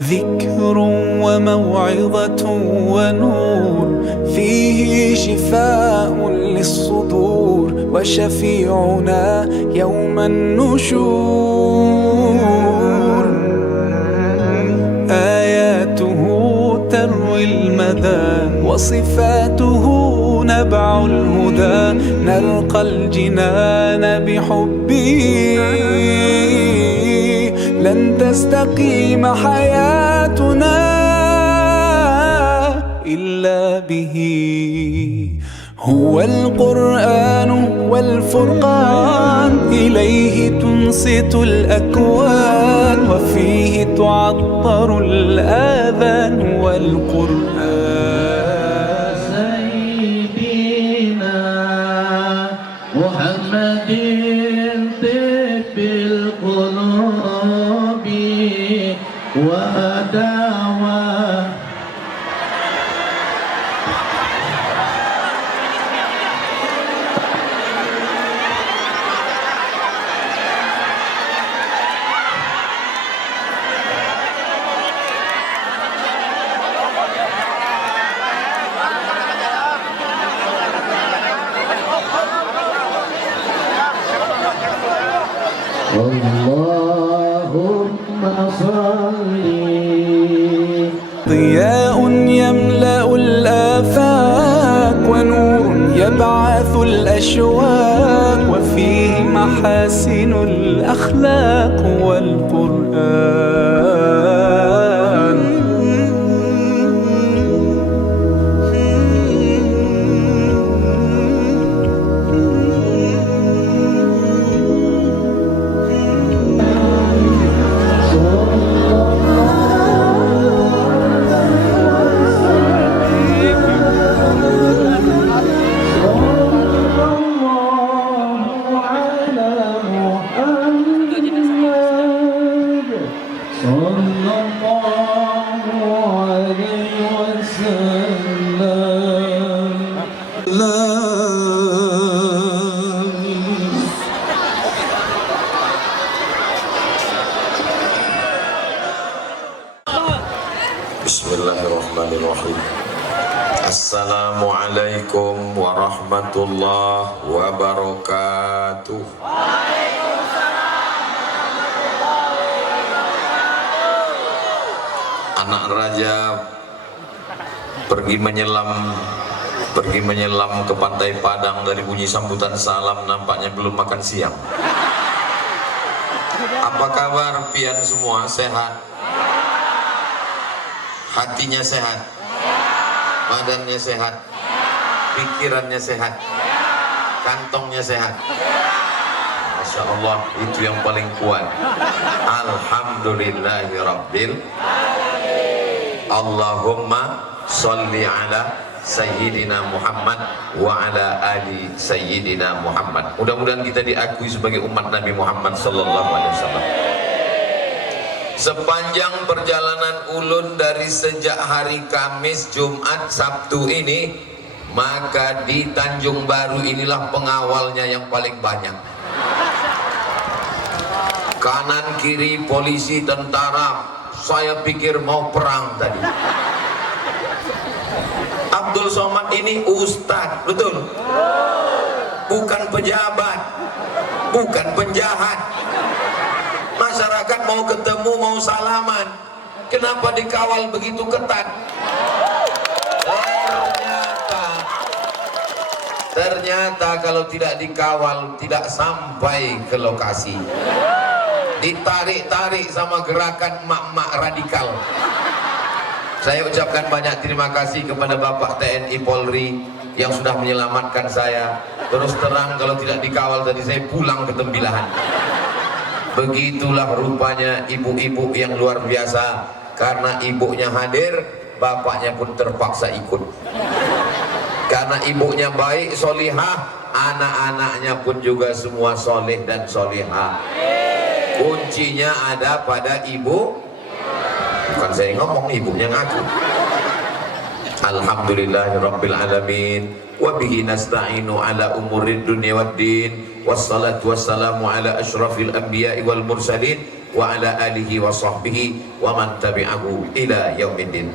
ذكر وموعظة ونور، فيه شفاء للصدور وشفيعنا يوم النشور. آياته تروي المدى وصفاته نبع الهدى، نلقى الجنان بحبه، لن تستقيم حياتنا إلا به. هو القرآن والفرقان، إليه تنصت الأكوان، وفيه تعطر الآذان والقرآن. سيدنا محمد طب القلوب ودواء. اللهم صل. ضياء يملأ الآفاق، ونور يبعث الأشواق، وفيه محاسن الأخلاق والقرآن. Bismillahirrahmanirrahim. Assalamualaikum warahmatullahi wabarakatuh. Anak raja pergi menyelam ke pantai Padang, dari bunyi sambutan salam nampaknya belum makan siang. Apa kabar pian semua? Sehat? Hatinya sehat, badannya sehat, pikirannya sehat, kantongnya sehat. Masya Allah, itu yang paling kuat. Alhamdulillahirabbil alamin. Allahumma sholli ala Sayyidina Muhammad wa ala ali Sayyidina Muhammad. Mudah-mudahan kita diakui sebagai umat Nabi Muhammad sallallahu alaihi wasallam. Sepanjang perjalanan ulun dari sejak hari Kamis, Jumat, Sabtu ini, maka di Tanjung Baru inilah pengawalnya yang paling banyak. Kanan kiri polisi, tentara, saya pikir mau perang tadi. Abdul Somad ini ustadz, betul? Bukan pejabat, bukan penjahat. Masyarakat mau ketemu, mau salaman, kenapa dikawal begitu ketat? Ternyata kalau tidak dikawal tidak sampai ke lokasi. Ditarik-tarik sama gerakan emak-emak radikal. Saya ucapkan banyak terima kasih kepada Bapak TNI Polri yang sudah menyelamatkan saya. Terus terang kalau tidak dikawal tadi saya pulang ke Tembilahan. Begitulah rupanya ibu-ibu yang luar biasa. Karena ibunya hadir, bapaknya pun terpaksa ikut. Karena ibunya baik, solihah, anak-anaknya pun juga semua soleh dan solihah. Kuncinya ada pada ibu. Bukan saya ngomong, ibunya ngaku. Alhamdulillahirabbil alamin. Wa bihi nasta'inu ala umurid dunya waddin. Wassalatu wassalamu ala asyrafil anbiya'i wal mursalin wa ala alihi wa sahbihi wa man tabi'ahu ila yaumiddin.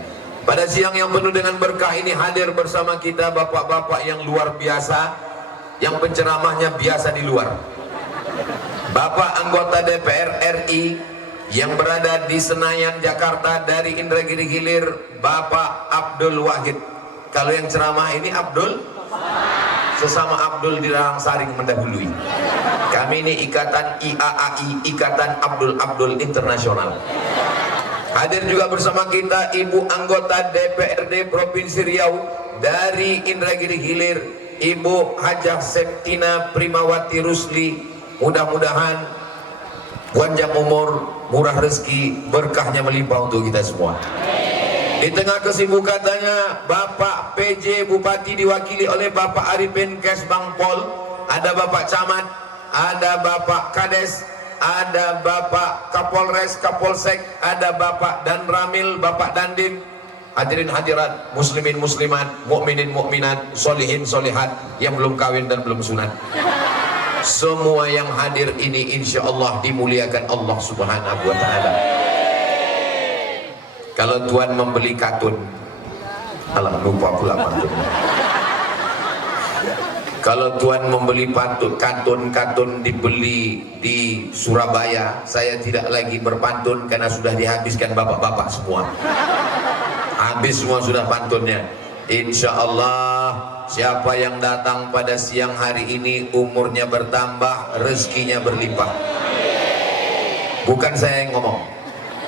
Pada siang yang penuh dengan berkah ini hadir bersama kita bapak-bapak yang luar biasa, yang penceramahnya biasa di luar. Bapak anggota DPR RI yang berada di Senayan, Jakarta dari Indragiri Hilir, Bapak Abdul Wahid. Kalau yang ceramah ini Abdul, sesama Abdul di Saring mendahului. Kami ini ikatan IAAI, Ikatan Abdul Internasional. Hadir juga bersama kita Ibu anggota DPRD Provinsi Riau dari Indragiri Hilir, Ibu Hajah Septina Primawati Rusli. Mudah-mudahan panjang umur, murah rezeki, berkahnya melimpah untuk kita semua. Di tengah kesibukannya Bapak PJ Bupati diwakili oleh Bapak Arifin Kesbangpol, ada Bapak Camat, ada Bapak Kades, ada Bapak Kapolres, Kapolsek, ada Bapak Danramil, Bapak Dandim. Hadirin hadirat, muslimin muslimat, mukminin mukminat, solihin solihat yang belum kawin dan belum sunat. Semua yang hadir ini insya Allah dimuliakan Allah Subhanahu wa ta'ala. Kalau Tuhan membeli katun, alah lupa pula pantun. Kalau Tuhan membeli katun dibeli di Surabaya, saya tidak lagi berpantun karena sudah dihabiskan bapak-bapak semua. Habis semua sudah pantunnya. Insya Allah siapa yang datang pada siang hari ini umurnya bertambah, rezekinya berlimpah. Bukan saya yang ngomong,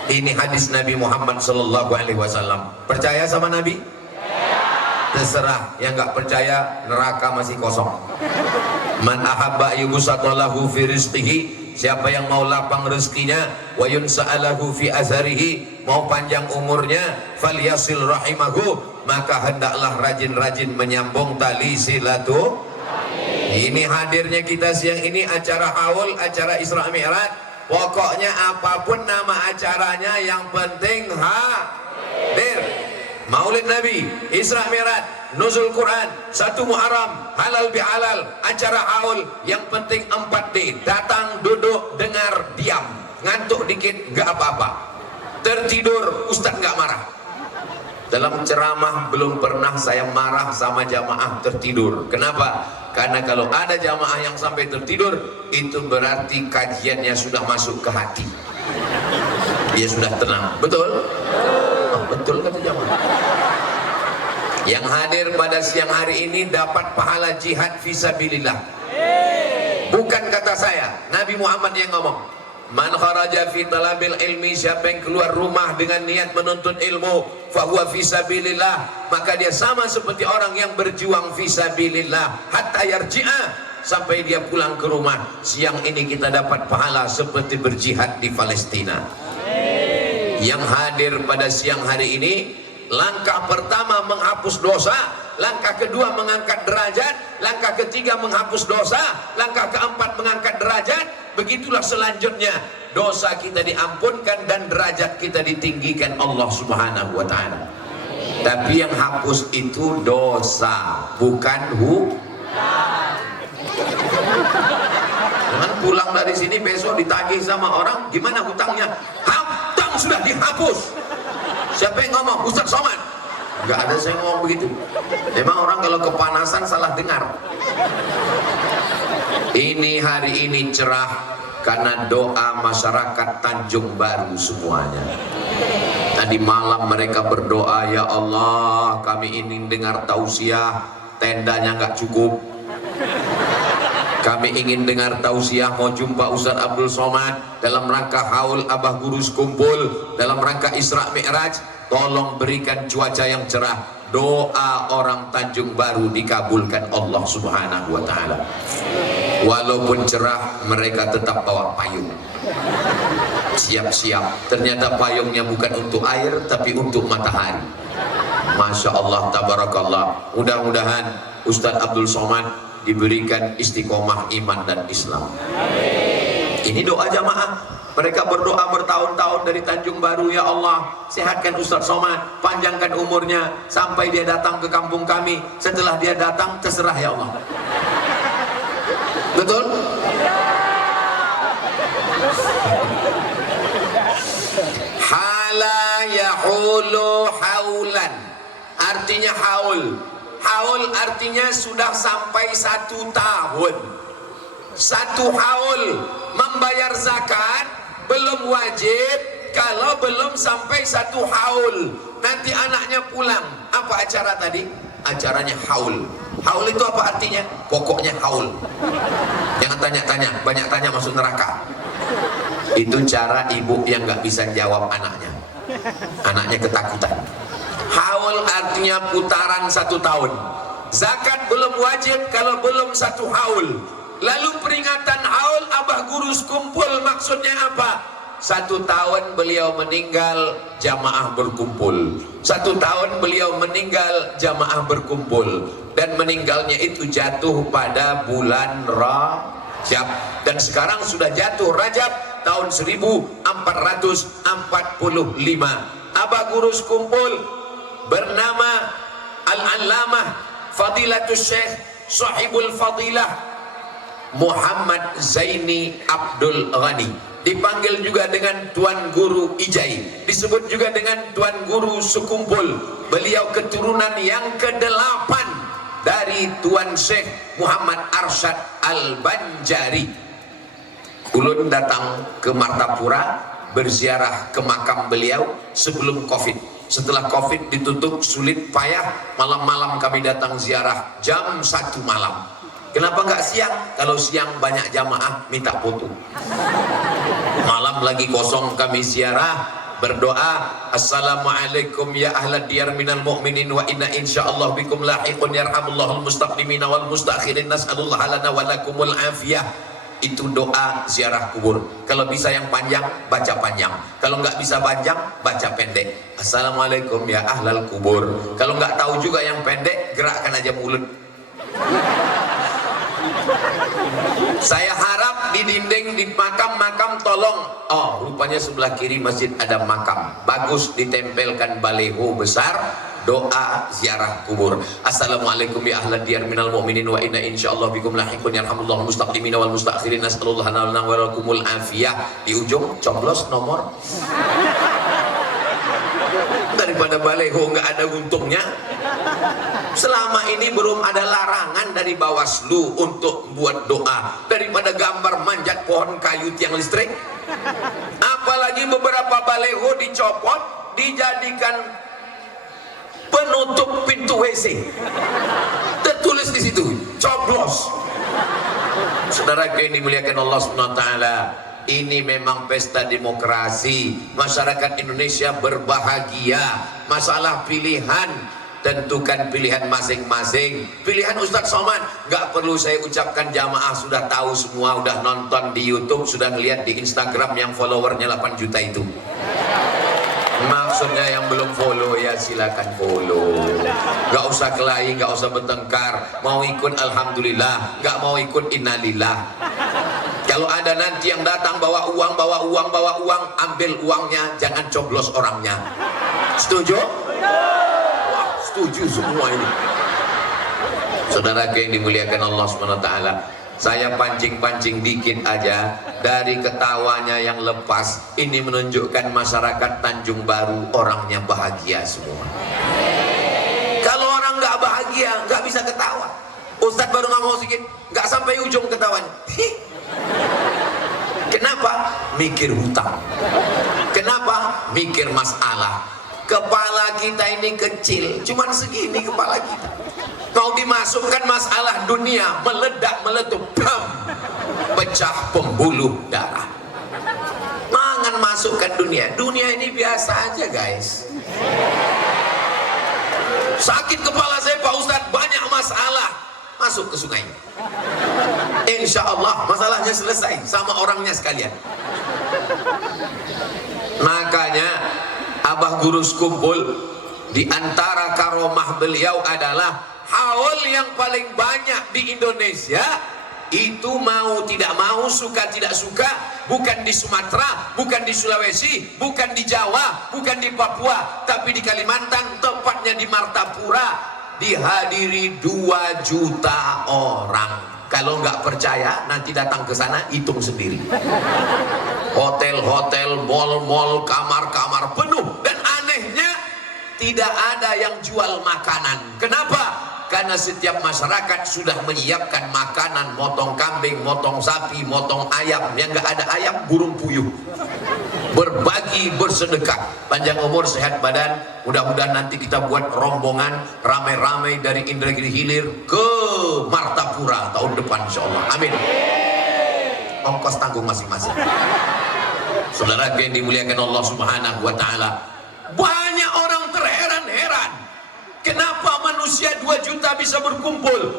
ini hadis Nabi Muhammad SAW. Percaya sama Nabi? Terserah, yang nggak percaya neraka masih kosong. Man ahabba yubsatalahu fi rizqihi, siapa yang mau lapang rezekinya, wa yunsa'alahu fi azarihi, mau panjang umurnya, falyasil rahimahu, maka hendaklah rajin-rajin menyambung tali silaturahim. Ini hadirnya kita siang ini acara haul, acara Isra Mi'raj. Pokoknya apapun nama acaranya yang penting hadir. Maulid Nabi, Isra Mi'raj, Nuzul Quran, 1 Muharram, halal bihalal, acara haul, yang penting 4D. Datang, duduk, dengar, diam. Ngantuk dikit gak apa-apa. Tertidur Ustadz gak marah. Dalam ceramah belum pernah saya marah sama jamaah tertidur. Kenapa? Karena kalau ada jamaah yang sampai tertidur, itu berarti kajiannya sudah masuk ke hati. Dia sudah tenang. Betul? Oh, betul kata jamaah. Yang hadir pada siang hari ini dapat pahala jihad fisabilillah. Bukan kata saya, Nabi Muhammad yang ngomong. Man kharaja fi talabil ilmi, siapa yang keluar rumah dengan niat menuntut ilmu, fahuwa fisabilillah, maka dia sama seperti orang yang berjuang fisabilillah hatta yarji'a, sampai dia pulang ke rumah. Siang ini kita dapat pahala seperti berjihad di Palestina. Yang hadir pada siang hari ini, langkah pertama menghapus dosa, langkah kedua mengangkat derajat, langkah ketiga menghapus dosa, langkah keempat mengangkat derajat. Begitulah selanjutnya, dosa kita diampunkan dan derajat kita ditinggikan Allah Subhanahu wa ta'ala. Tapi yang hapus itu dosa, bukan jangan pulang dari sini besok ditagih sama orang, gimana hutangnya? Hutang sudah dihapus. Siapa yang ngomong? Ustaz Somad? Enggak ada saya ngomong begitu. Memang orang kalau kepanasan salah dengar. Ini hari ini cerah karena doa masyarakat Tanjung Baru semuanya. Tadi malam mereka berdoa, ya Allah, kami ingin dengar tausiah, tendanya nggak cukup. Kami ingin dengar tausiah, mau jumpa Ustaz Abdul Somad dalam rangka haul Abah Gurus kumpul, dalam rangka Isra Mi'raj. Tolong berikan cuaca yang cerah. Doa orang Tanjung Baru dikabulkan Allah Subhanahu wa ta'ala. Walaupun cerah, mereka tetap bawa payung. Siap-siap. Ternyata payungnya bukan untuk air, tapi untuk matahari. Masya Allah, tabarakallah. Mudah-mudahan Ustadz Abdul Somad diberikan istiqomah iman dan Islam. Ini doa jamaah. Mereka berdoa bertahun-tahun dari Tanjung Baru, ya Allah, sehatkan Ustadz Somad, panjangkan umurnya sampai dia datang ke kampung kami. Setelah dia datang, terserah ya Allah. Betul? hala yahulu haulan, artinya haul. Haul artinya sudah sampai 1 tahun. 1 haul membayar zakat belum wajib kalau belum sampai 1 haul. Nanti anaknya pulang, apa acara tadi? Acaranya haul. Haul itu apa artinya? Pokoknya haul. Jangan tanya-tanya, banyak tanya masuk neraka. Itu cara ibu yang nggak bisa jawab anaknya. Anaknya ketakutan. Haul artinya putaran 1 tahun. Zakat belum wajib kalau belum 1 haul. Lalu peringatan haul Abah Guru kumpul maksudnya apa? 1 tahun beliau meninggal, jamaah berkumpul. 1 tahun beliau meninggal, jamaah berkumpul. Dan meninggalnya itu jatuh pada bulan Rajab. Dan sekarang sudah jatuh Rajab tahun 1445. Abah Guru kumpul bernama Al-Allamah Fadilatul Syekh Sahibul Fadilah Muhammad Zaini Abdul Ghani, dipanggil juga dengan Tuan Guru Ijai, disebut juga dengan Tuan Guru Sekumpul. Beliau keturunan yang ke-8 dari Tuan Syekh Muhammad Arsyad Al-Banjari. Ulun datang ke Martapura berziarah ke makam beliau sebelum Covid. Setelah Covid ditutup sulit payah, malam-malam kami datang ziarah jam 1 malam. Kenapa nggak siang? Kalau siang banyak jamaah minta foto. Malam lagi kosong kami ziarah, berdoa, Assalamualaikum ya ahlad diyar minal mu'minin wa inna insyaallah bikum lahiqun yarhamullahul mustaqdimina wal mustakhirin nas'alullah lana wa lakumul afiyah. Itu doa ziarah kubur. Kalau bisa yang panjang, baca panjang. Kalau nggak bisa panjang, baca pendek. Assalamualaikum ya ahlal kubur. Kalau nggak tahu juga yang pendek, gerakkan aja mulut. Saya harap di dinding di makam-makam tolong, oh rupanya sebelah kiri masjid ada makam, bagus ditempelkan baleho besar doa ziarah kubur. Assalamualaikum ya ahlad diyar minal mu'minin wa inna insyaallah bikum lahiqun yarhamullahu mustaqdimina wal mustakhirin nas'alullah lana wa lakumul afiyah. Di ujung coblos nomor. Daripada baleho nggak ada untungnya. Selama ini belum ada larangan dari Bawaslu untuk buat doa. Daripada gambar manjat pohon kayu tiang listrik, apalagi beberapa baleho dicopot dijadikan penutup pintu WC. Tertulis di situ coblos. Saudara yang dimuliakan Allah SWT, ini memang pesta demokrasi. Masyarakat Indonesia berbahagia. Masalah pilihan, tentukan pilihan masing-masing. Pilihan Ustadz Somad nggak perlu saya ucapkan, jamaah sudah tahu semua, udah nonton di YouTube, sudah lihat di Instagram yang followernya 8 juta itu. Maksudnya yang belum follow ya silakan follow. Gak usah kelahi, gak usah bertengkar. Mau ikut alhamdulillah, gak mau ikut innalillah. Kalau ada nanti yang datang bawa uang, ambil uangnya, jangan coblos orangnya. Setuju? Wah, setuju semua ini. Saudara yang dimuliakan Allah SWT, saya pancing-pancing dikit aja. Dari ketawanya yang lepas, ini menunjukkan masyarakat Tanjung Baru orangnya bahagia semua. Kalau orang nggak bahagia, nggak bisa ketawa. Ustadz baru ngomong sedikit, nggak sampai ujung ketawanya. Kenapa? Mikir hutang. Kenapa? Mikir masalah. Kepala kita ini kecil, cuman segini kepala kita. Mau dimasukkan masalah dunia, meledak meletup, bam, pecah pembuluh darah. Jangan masukkan dunia. Dunia ini biasa aja guys. Sakit kepala saya Pak Ustadz, banyak masalah, masuk ke sungai. Insya Allah masalahnya selesai sama orangnya sekalian. Makanya Abah Guru kumpul, di antara karomah beliau adalah haul yang paling banyak di Indonesia itu mau tidak mau, suka tidak suka, bukan di Sumatera, bukan di Sulawesi, bukan di Jawa, bukan di Papua, tapi di Kalimantan, tepatnya di Martapura, dihadiri 2 juta orang. Kalau nggak percaya, nanti datang ke sana, hitung sendiri. Hotel-hotel, mall-mall, kamar-kamar penuh. Dan anehnya, tidak ada yang jual makanan. Kenapa? Karena setiap masyarakat sudah menyiapkan makanan, motong kambing, motong sapi, motong ayam. Yang nggak ada ayam, burung puyuh. Berbagi, bersedekah. Panjang umur, sehat badan. Mudah-mudahan nanti kita buat rombongan ramai-ramai dari Indragiri Hilir ke Martapura tahun depan, insya Allah. Amin. Ongkos tanggung masing-masing. Saudara yang dimuliakan Allah Subhanahu wa Ta'ala, banyak orang terheran-heran kenapa manusia 2 juta bisa berkumpul.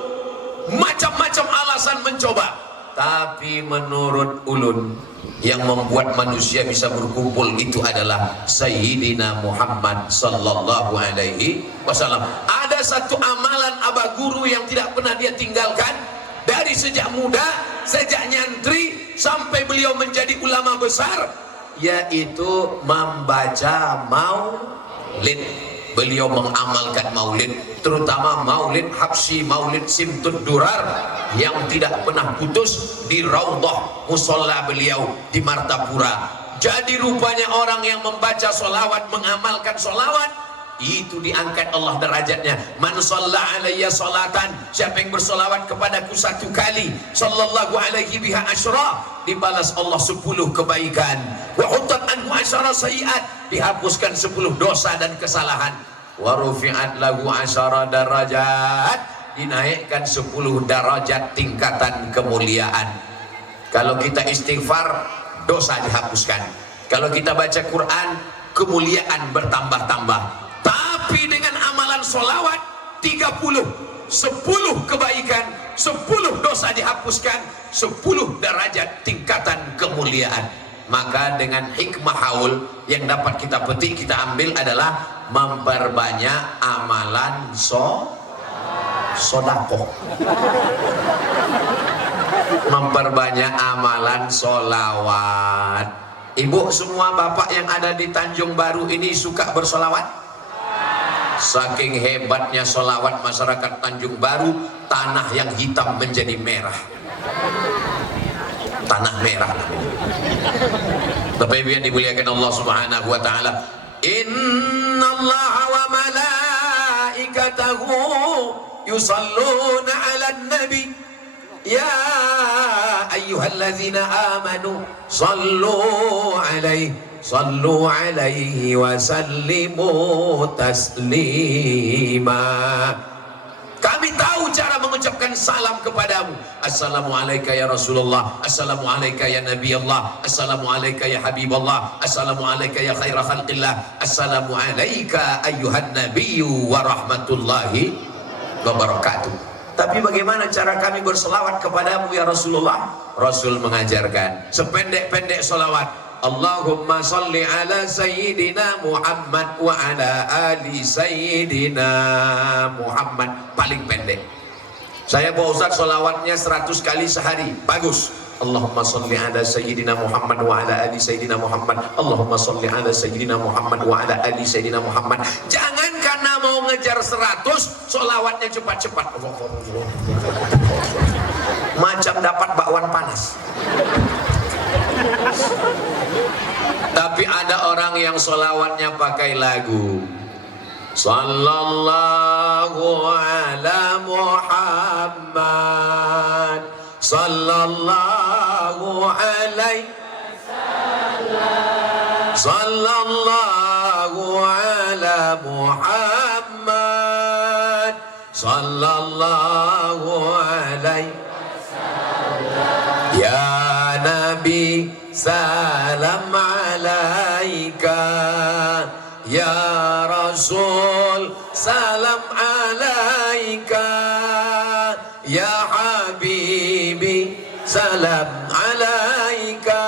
Macam-macam alasan mencoba. Tapi menurut ulun, yang membuat manusia bisa berkumpul itu adalah Sayyidina Muhammad sallallahu alaihi wasallam. Ada satu amalan Abah Guru yang tidak pernah dia tinggalkan dari sejak muda, sejak nyantri sampai beliau menjadi ulama besar, yaitu membaca maulid. Beliau mengamalkan maulid, terutama maulid Habsyi, maulid Simtud Durar yang tidak pernah putus di Raudhah musola beliau di Martapura. Jadi rupanya orang yang membaca sholawat, mengamalkan sholawat, itu diangkat Allah derajatnya. Man shalla alayya sholatan, siapa yang bersolawat kepadaku 1 kali, sallallahu alaihi biha asyra, dibalas Allah 10 kebaikan. Wa hutat anhu asyara sayiat, dihapuskan 10 dosa dan kesalahan. Wa rufi'at lahu asyara darajat, dinaikkan 10 darajat tingkatan kemuliaan. Kalau kita istighfar, dosa dihapuskan. Kalau kita baca Quran, kemuliaan bertambah-tambah. Tapi dengan amalan sholawat 30, 10 kebaikan, 10 dosa dihapuskan, 10 derajat tingkatan kemuliaan. Maka dengan hikmah haul yang dapat kita petik, kita ambil adalah memperbanyak amalan sodakoh. Memperbanyak amalan solawat. Ibu semua, bapak yang ada di Tanjung Baru ini suka bersolawat? Saking hebatnya solawat masyarakat Tanjung Baru, tanah yang hitam menjadi merah. Tanah merah. Bapak Ibu yang dimuliakan Allah Subhanahu wa Ta'ala, innallaha wa malaikatahu yusalluna 'alan nabi ya ayyuhalladzina amanu sallu 'alaihi wa sallimu taslima. Kami tahu cara mengucapkan salam kepadamu. Assalamualaikum ya Rasulullah, Assalamualaikum ya Nabi Allah, Assalamualaikum ya Habibullah, Assalamualaikum ya khaira khalqillah, Assalamualaikum ayyuhan nabiyyu wa rahmatullahi wa barakatuh. Tapi bagaimana cara kami berselawat kepadamu ya Rasulullah? Rasul mengajarkan sependek-pendek selawat, Allahumma salli ala Sayyidina Muhammad wa ala ali Sayyidina Muhammad. Paling pendek. Saya Pak Ustaz selawatnya 100 kali sehari, bagus. Allahumma salli ala Sayyidina Muhammad wa ala ali Sayyidina Muhammad. Allahumma salli ala Sayyidina Muhammad wa ala ali Sayyidina Muhammad. Jangan karena mau ngejar 100 selawatnya cepat-cepat, macam dapat bakwan panas. Tapi ada orang yang sholawatnya pakai lagu. Sallallahu ala Muhammad, sallallahu alaihi wasallam, sallallahu ala Muhammad, sallallahu alaihi wasallam. Ya Nabi, salam alaika, ya Rasul, salam alaika, ya Habibi, salam alaika,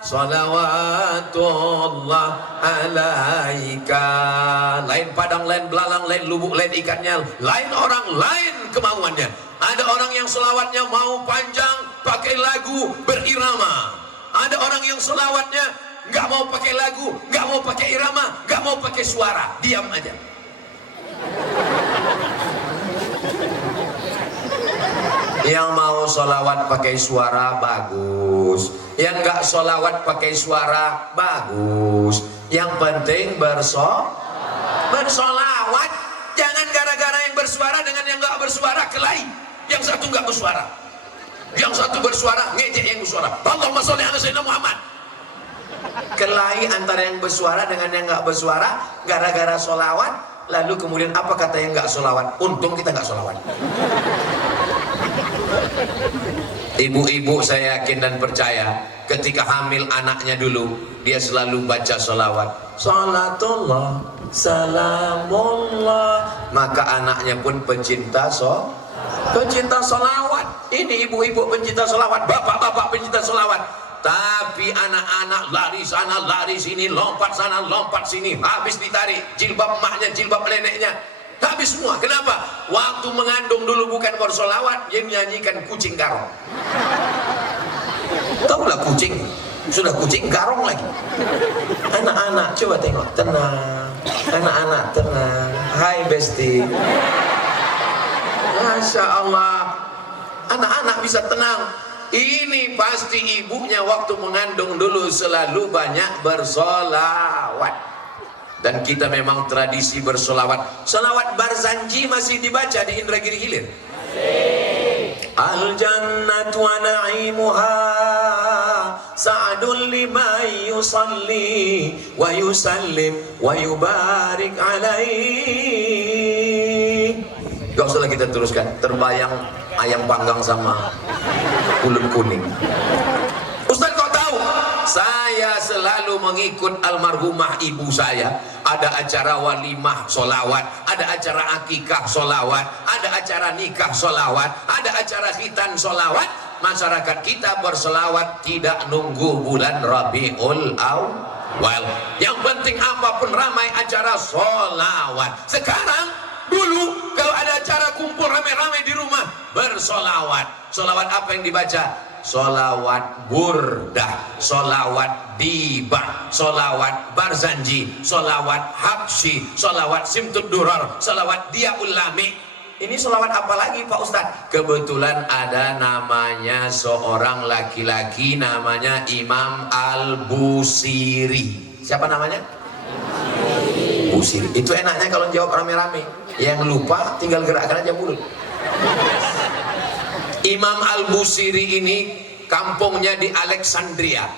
salawatullah alaika. Lain padang, lain belalang, lain lubuk, lain ikannya, lain orang, lain kemauannya. Ada orang yang selawatnya mau panjang, pakai lagu berirama. Ada orang yang selawatnya nggak mau pakai lagu, nggak mau pakai irama, nggak mau pakai suara, diam aja. Yang mau sholawat pakai suara bagus, yang nggak sholawat pakai suara bagus. Yang penting bersolawat. Jangan gara-gara yang bersuara dengan yang nggak bersuara kelahi. Yang satu nggak bersuara, yang satu bersuara ngejek yang bersuara. Allahumma sholli ala sayyidina Muhammad. Kelahi antara yang bersuara dengan yang nggak bersuara gara-gara sholawat. Lalu kemudian apa kata yang nggak sholawat? Untung kita nggak sholawat. Ibu-ibu saya yakin dan percaya ketika hamil anaknya dulu dia selalu baca sholawat, salatullah salamullah, maka anaknya pun pencinta sholawat. Ini ibu-ibu pencinta sholawat, bapak-bapak pencinta sholawat. Tapi anak-anak lari sana lari sini, lompat sana lompat sini, habis ditarik jilbab emaknya jilbab neneknya, habis semua. Kenapa? Waktu mengandung dulu bukan bersolawat, dia menyanyikan kucing garong. Tahulah kucing, sudah kucing garong lagi. Anak-anak coba tengok, tenang. Anak-anak tenang. Hai besti. Masya Allah, anak-anak bisa tenang. Ini pasti ibunya waktu mengandung dulu selalu banyak bersolawat. Dan kita memang tradisi bersolawat. Solawat Barzanji masih dibaca di Indragiri Hilir. Al jannatu wa na'imuha sa'adun liman yusalli wa yusallim wa yubarik alaihi. Gak usah lagi kita teruskan, terbayang ayam panggang sama ulut kuning. Ustaz kau tahu, saya selalu mengikut almarhumah ibu saya. Ada acara walimah solawat, ada acara akikah solawat, ada acara nikah solawat, ada acara khitan solawat. Masyarakat kita bersolawat tidak nunggu bulan Rabiul Awal. Yang penting apapun ramai acara solawat. Sekarang dulu kalau ada acara kumpul rame-rame di rumah bersolawat. Solawat apa yang dibaca? Solawat burdah, solawat dibah, solawat barzanji, solawat habsyi, solawat simtud durar, solawat diaul lami. Ini solawat apa lagi Pak Ustadz? Kebetulan ada namanya seorang laki-laki namanya Imam Al-Busiri. Siapa namanya? Busiri. Itu enaknya kalau jawab rame-rame. Yang lupa tinggal gerakkan aja mulut. Imam Al-Busiri ini kampungnya di Alexandria,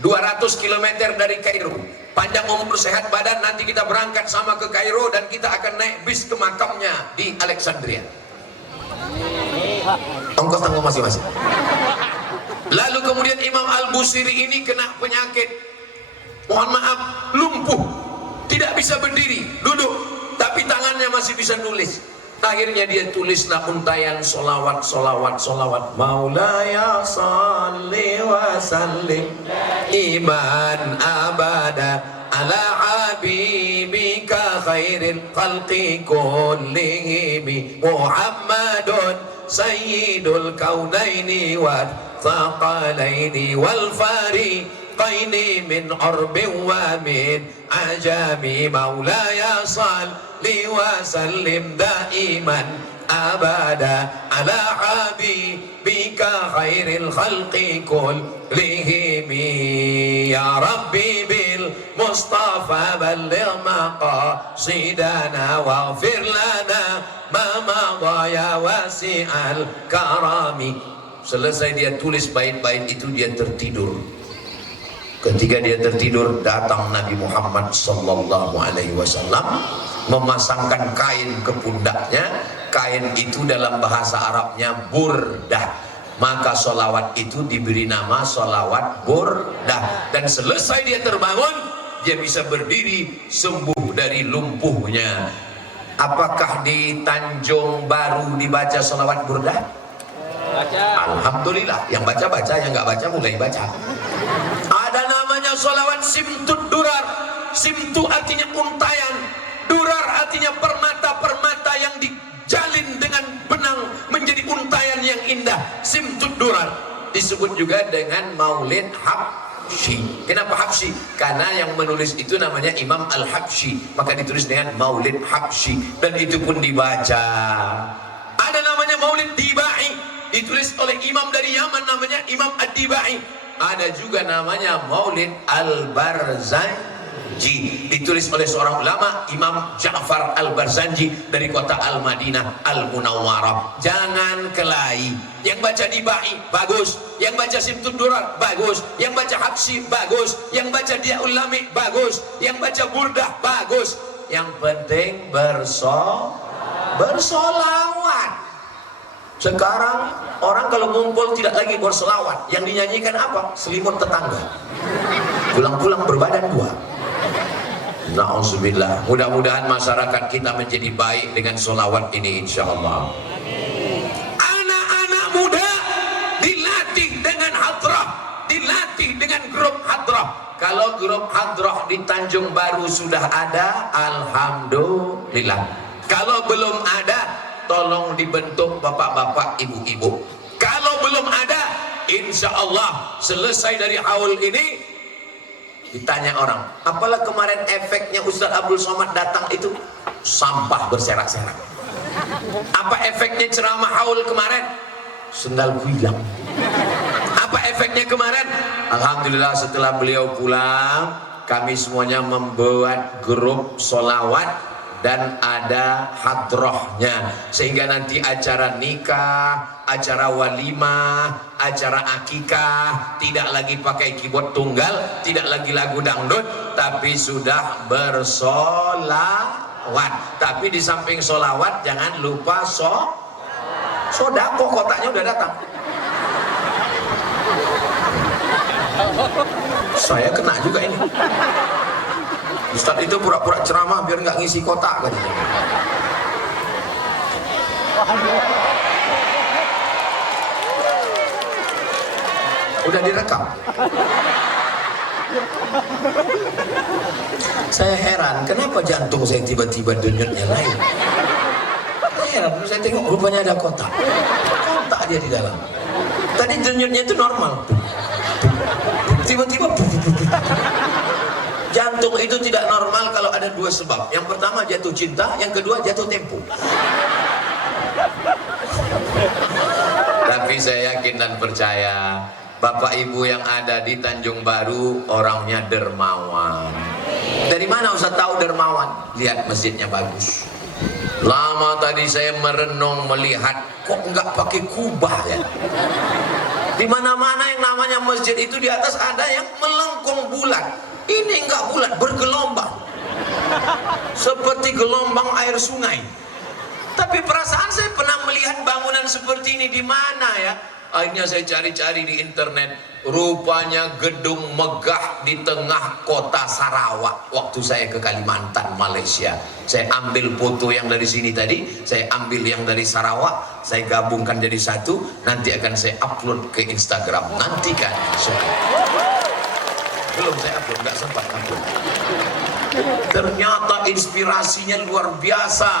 200 km dari Kairo. Panjang umur sehat badan, nanti kita berangkat sama ke Kairo dan kita akan naik bis ke makamnya di Alexandria. Ongkos tanggung masing-masing. Lalu kemudian Imam Al-Busiri ini kena penyakit, mohon maaf, lumpuh, tidak bisa berdiri, duduk, tapi tangannya masih bisa nulis. Akhirnya dia tulislah untayan solawat, solawat, solawat. Maulaya salli wa sallim iman abada ala habibika khairil khalqi kullihim Muhammadun sayyidul kaunaini wa thaqalaini wal fariqaini min urbin wa min ajami. Maulaya salli wa sallim daiman abada ala habibika khairil khalqi kullihim. Ya Rabbi bil Mustafa balligh maqasidana waghfir lana ma madha ya wasi'al karami. Selesai dia tulis bait-bait itu, dia tertidur. Ketika dia tertidur, datang Nabi Muhammad sallallahu alaihi wasallam memasangkan kain ke pundaknya. Kain itu dalam bahasa Arabnya burdah. Maka solawat itu diberi nama solawat burdah. Dan selesai dia terbangun, dia bisa berdiri, sembuh dari lumpuhnya. Apakah di Tanjung Baru dibaca solawat burdah? Baca. Alhamdulillah. Yang baca-baca, yang nggak baca mulai baca. Ada namanya solawat simtud durar. Simtu artinya untayan, durar artinya permata-permata yang dijalin dengan benang menjadi untayan yang indah. Simtud durar disebut juga dengan maulid habsyi. Kenapa habsyi? Karena yang menulis itu namanya Imam Al-Habsyi, maka ditulis dengan maulid habsyi, dan itu pun dibaca. Ada namanya maulid dibai. ditulis oleh imam dari Yaman namanya Imam Ad-Dibai. Ada juga namanya Maulid Al-Barzanji, ditulis oleh seorang ulama Imam Ja'far Al-Barzanji dari kota Al-Madinah Al-Munawwarah. Jangan kelahi, yang baca Dibai bagus, yang baca Simtud Durar bagus, yang baca Habsyi bagus, yang baca Diaul Lami bagus, yang baca Burdah bagus. Yang penting bersolawat. Sekarang orang kalau ngumpul tidak lagi bersolawat, yang dinyanyikan apa? Selimut tetangga, pulang-pulang berbadan dua. Na'udzubillah. Mudah-mudahan masyarakat kita menjadi baik dengan solawat ini, insya Allah. Anak-anak muda dilatih dengan hadrah, dilatih dengan grup hadrah. Kalau grup hadrah di Tanjung Baru sudah ada, alhamdulillah. Kalau belum ada, tolong dibentuk bapak-bapak, ibu-ibu. Kalau belum ada, insya Allah selesai dari haul ini ditanya orang, apalah kemarin efeknya Ustaz Abdul Somad datang itu? Sampah berserak-serak. Apa efeknya ceramah haul kemarin? Sendalku hilang. Apa efeknya kemarin? Alhamdulillah setelah beliau pulang, kami semuanya membuat grup solawat dan ada hadrohnya, sehingga nanti acara nikah, acara walimah, acara akikah tidak lagi pakai keyboard tunggal, tidak lagi lagu dangdut, tapi sudah bersolawat. Tapi di samping solawat jangan lupa sodako, kotaknya udah datang. Saya kena juga ini. Ustaz itu pura-pura ceramah biar nggak ngisi kotak kan. Udah direkam. Saya heran kenapa jantung saya tiba-tiba denyutnya lain. Heran, saya tengok rupanya ada kotak. Kotak dia di dalam. Tadi denyutnya itu normal. Tiba-tiba jantung itu tidak normal kalau ada dua sebab. Yang pertama jatuh cinta, yang kedua jatuh tempo. Tapi saya yakin dan percaya Bapak Ibu yang ada di Tanjung Baru orangnya dermawan. Dari mana Ustaz tahu dermawan? Lihat masjidnya bagus. Lama tadi saya merenung melihat kok nggak pakai kubah ya. Di mana-mana yang namanya masjid itu di atas ada yang melengkung bulat. Ini enggak bulat, bergelombang, seperti gelombang air sungai. Tapi perasaan saya pernah melihat bangunan seperti ini di mana ya? Akhirnya saya cari-cari di internet. Rupanya gedung megah di tengah kota Sarawak. Waktu saya ke Kalimantan, Malaysia, saya ambil foto yang dari sini tadi, saya ambil yang dari Sarawak, saya gabungkan jadi satu. Nanti akan saya upload ke Instagram. Nantikan. Belum saya upload, nggak sempat upload. Ternyata inspirasinya luar biasa.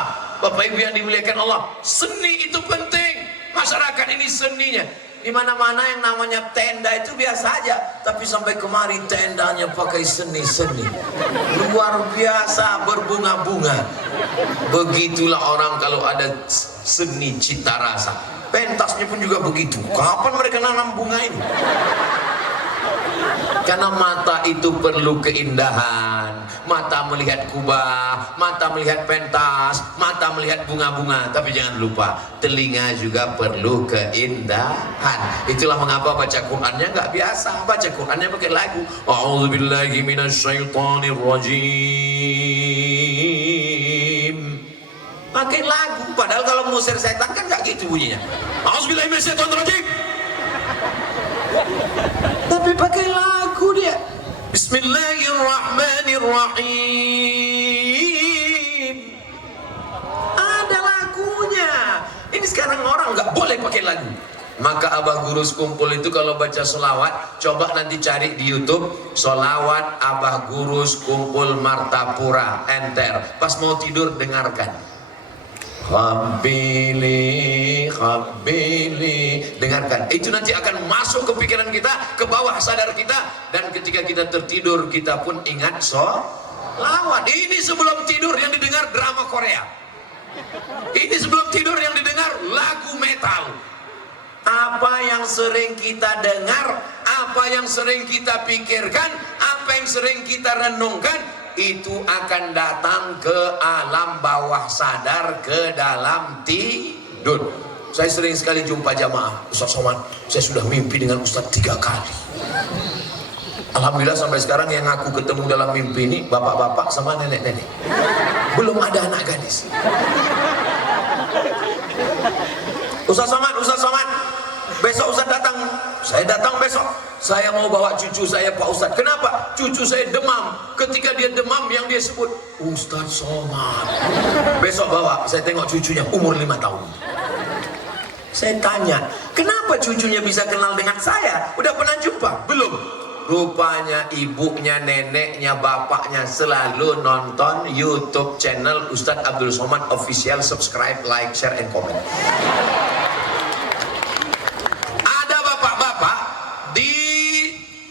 Bapak Ibu yang dimuliakan Allah, seni itu penting. Masyarakat ini seninya. Di mana-mana yang namanya tenda itu biasa aja, tapi sampai kemari tendanya pakai seni-seni. Luar biasa, berbunga-bunga. Begitulah orang kalau ada seni cita rasa. Pentasnya pun juga begitu. Kapan mereka nanam bunga ini? Karena mata itu perlu keindahan. Mata melihat kubah, mata melihat pentas, mata melihat bunga-bunga. Tapi jangan lupa, telinga juga perlu keindahan. Itulah mengapa baca Qur'annya nggak biasa. Baca Qur'annya pakai lagu. A'udzubillahi minasyaitonirrajim. Pakai lagu. Padahal kalau mengusir setan kan nggak gitu bunyinya. A'udzubillahi minasyaitonirrajim. Tapi pakai lagu dia. Bismillahirrahmanirrahim. Ada lagunya. Ini sekarang orang nggak boleh pakai lagu. Maka Abah Gurus Kumpul itu kalau baca sholawat, coba nanti cari di YouTube sholawat Abah Gurus Kumpul Martapura, enter. Pas mau tidur dengarkan. Khabili, khabili, dengarkan. Itu nanti akan masuk ke pikiran kita, ke bawah sadar kita, dan ketika kita tertidur kita pun ingat sholawat. Ini sebelum tidur yang didengar drama Korea. Ini sebelum tidur yang didengar lagu metal. Apa yang sering kita dengar, apa yang sering kita pikirkan, apa yang sering kita renungkan, itu akan datang ke alam bawah sadar, ke dalam tidur. Saya sering sekali jumpa jamaah, Ustaz Somad, saya sudah mimpi dengan Ustaz 3 kali. Alhamdulillah sampai sekarang yang aku ketemu dalam mimpi ini bapak-bapak sama nenek-nenek. Belum ada anak gadis. Ustaz Somad, besok Ustaz datang. Saya datang besok. Saya mau bawa cucu saya Pak Ustaz. Kenapa? Cucu saya demam. Ketika dia demam yang dia sebut Ustaz Somad. Besok bawa, saya tengok cucunya umur 5 tahun. Saya tanya, kenapa cucunya bisa kenal dengan saya? Udah pernah jumpa? Belum. Rupanya ibunya, neneknya, bapaknya selalu nonton YouTube channel Ustadz Abdul Somad Official. Subscribe, like, share, and comment. Ada bapak-bapak di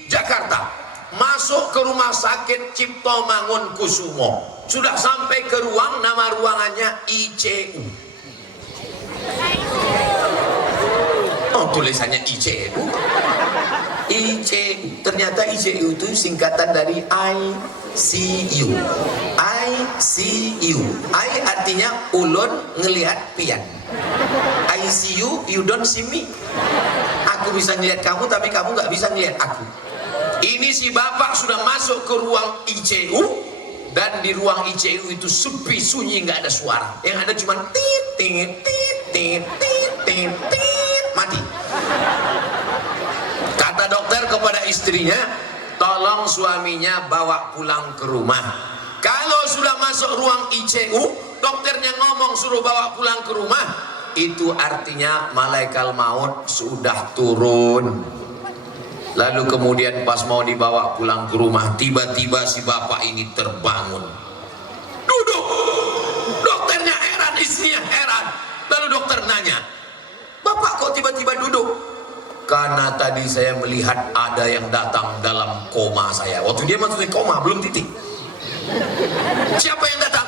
Jakarta masuk ke rumah sakit Cipto Mangunkusumo. Sudah sampai ke ruang, nama ruangannya ICU. Oh, tulisannya ICU. ICU, ternyata ICU itu singkatan dari ICU. ICU, I artinya ulun ngelihat pian. ICU, you don't see me. Aku bisa ngelihat kamu, tapi kamu nggak bisa ngelihat aku. Ini si bapak sudah masuk ke ruang ICU, dan di ruang ICU itu sepi, sunyi, nggak ada suara. Yang ada cuma tit tit tit tit tit tit tit, mati. Kata dokter kepada istrinya, tolong suaminya bawa pulang ke rumah. Kalau sudah masuk ruang ICU, dokternya ngomong suruh bawa pulang ke rumah, itu artinya malaikat maut sudah turun. Lalu kemudian pas mau dibawa pulang ke rumah, tiba-tiba si bapak ini terbangun. Duduk. Dokternya heran, istrinya heran. Lalu dokter nanya, "Bapak kok tiba-tiba duduk?" Karena tadi saya melihat ada yang datang dalam koma saya. Waktu dia masuk di koma, belum titik. Siapa yang datang?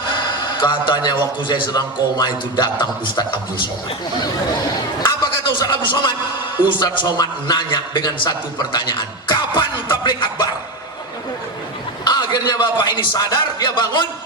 Katanya waktu saya sedang koma itu datang Ustadz Abdul Somad. Apa kata Ustadz Abdul Somad? Ustadz Somad nanya dengan satu pertanyaan, kapan tabligh akbar? Akhirnya bapak ini sadar, dia bangun.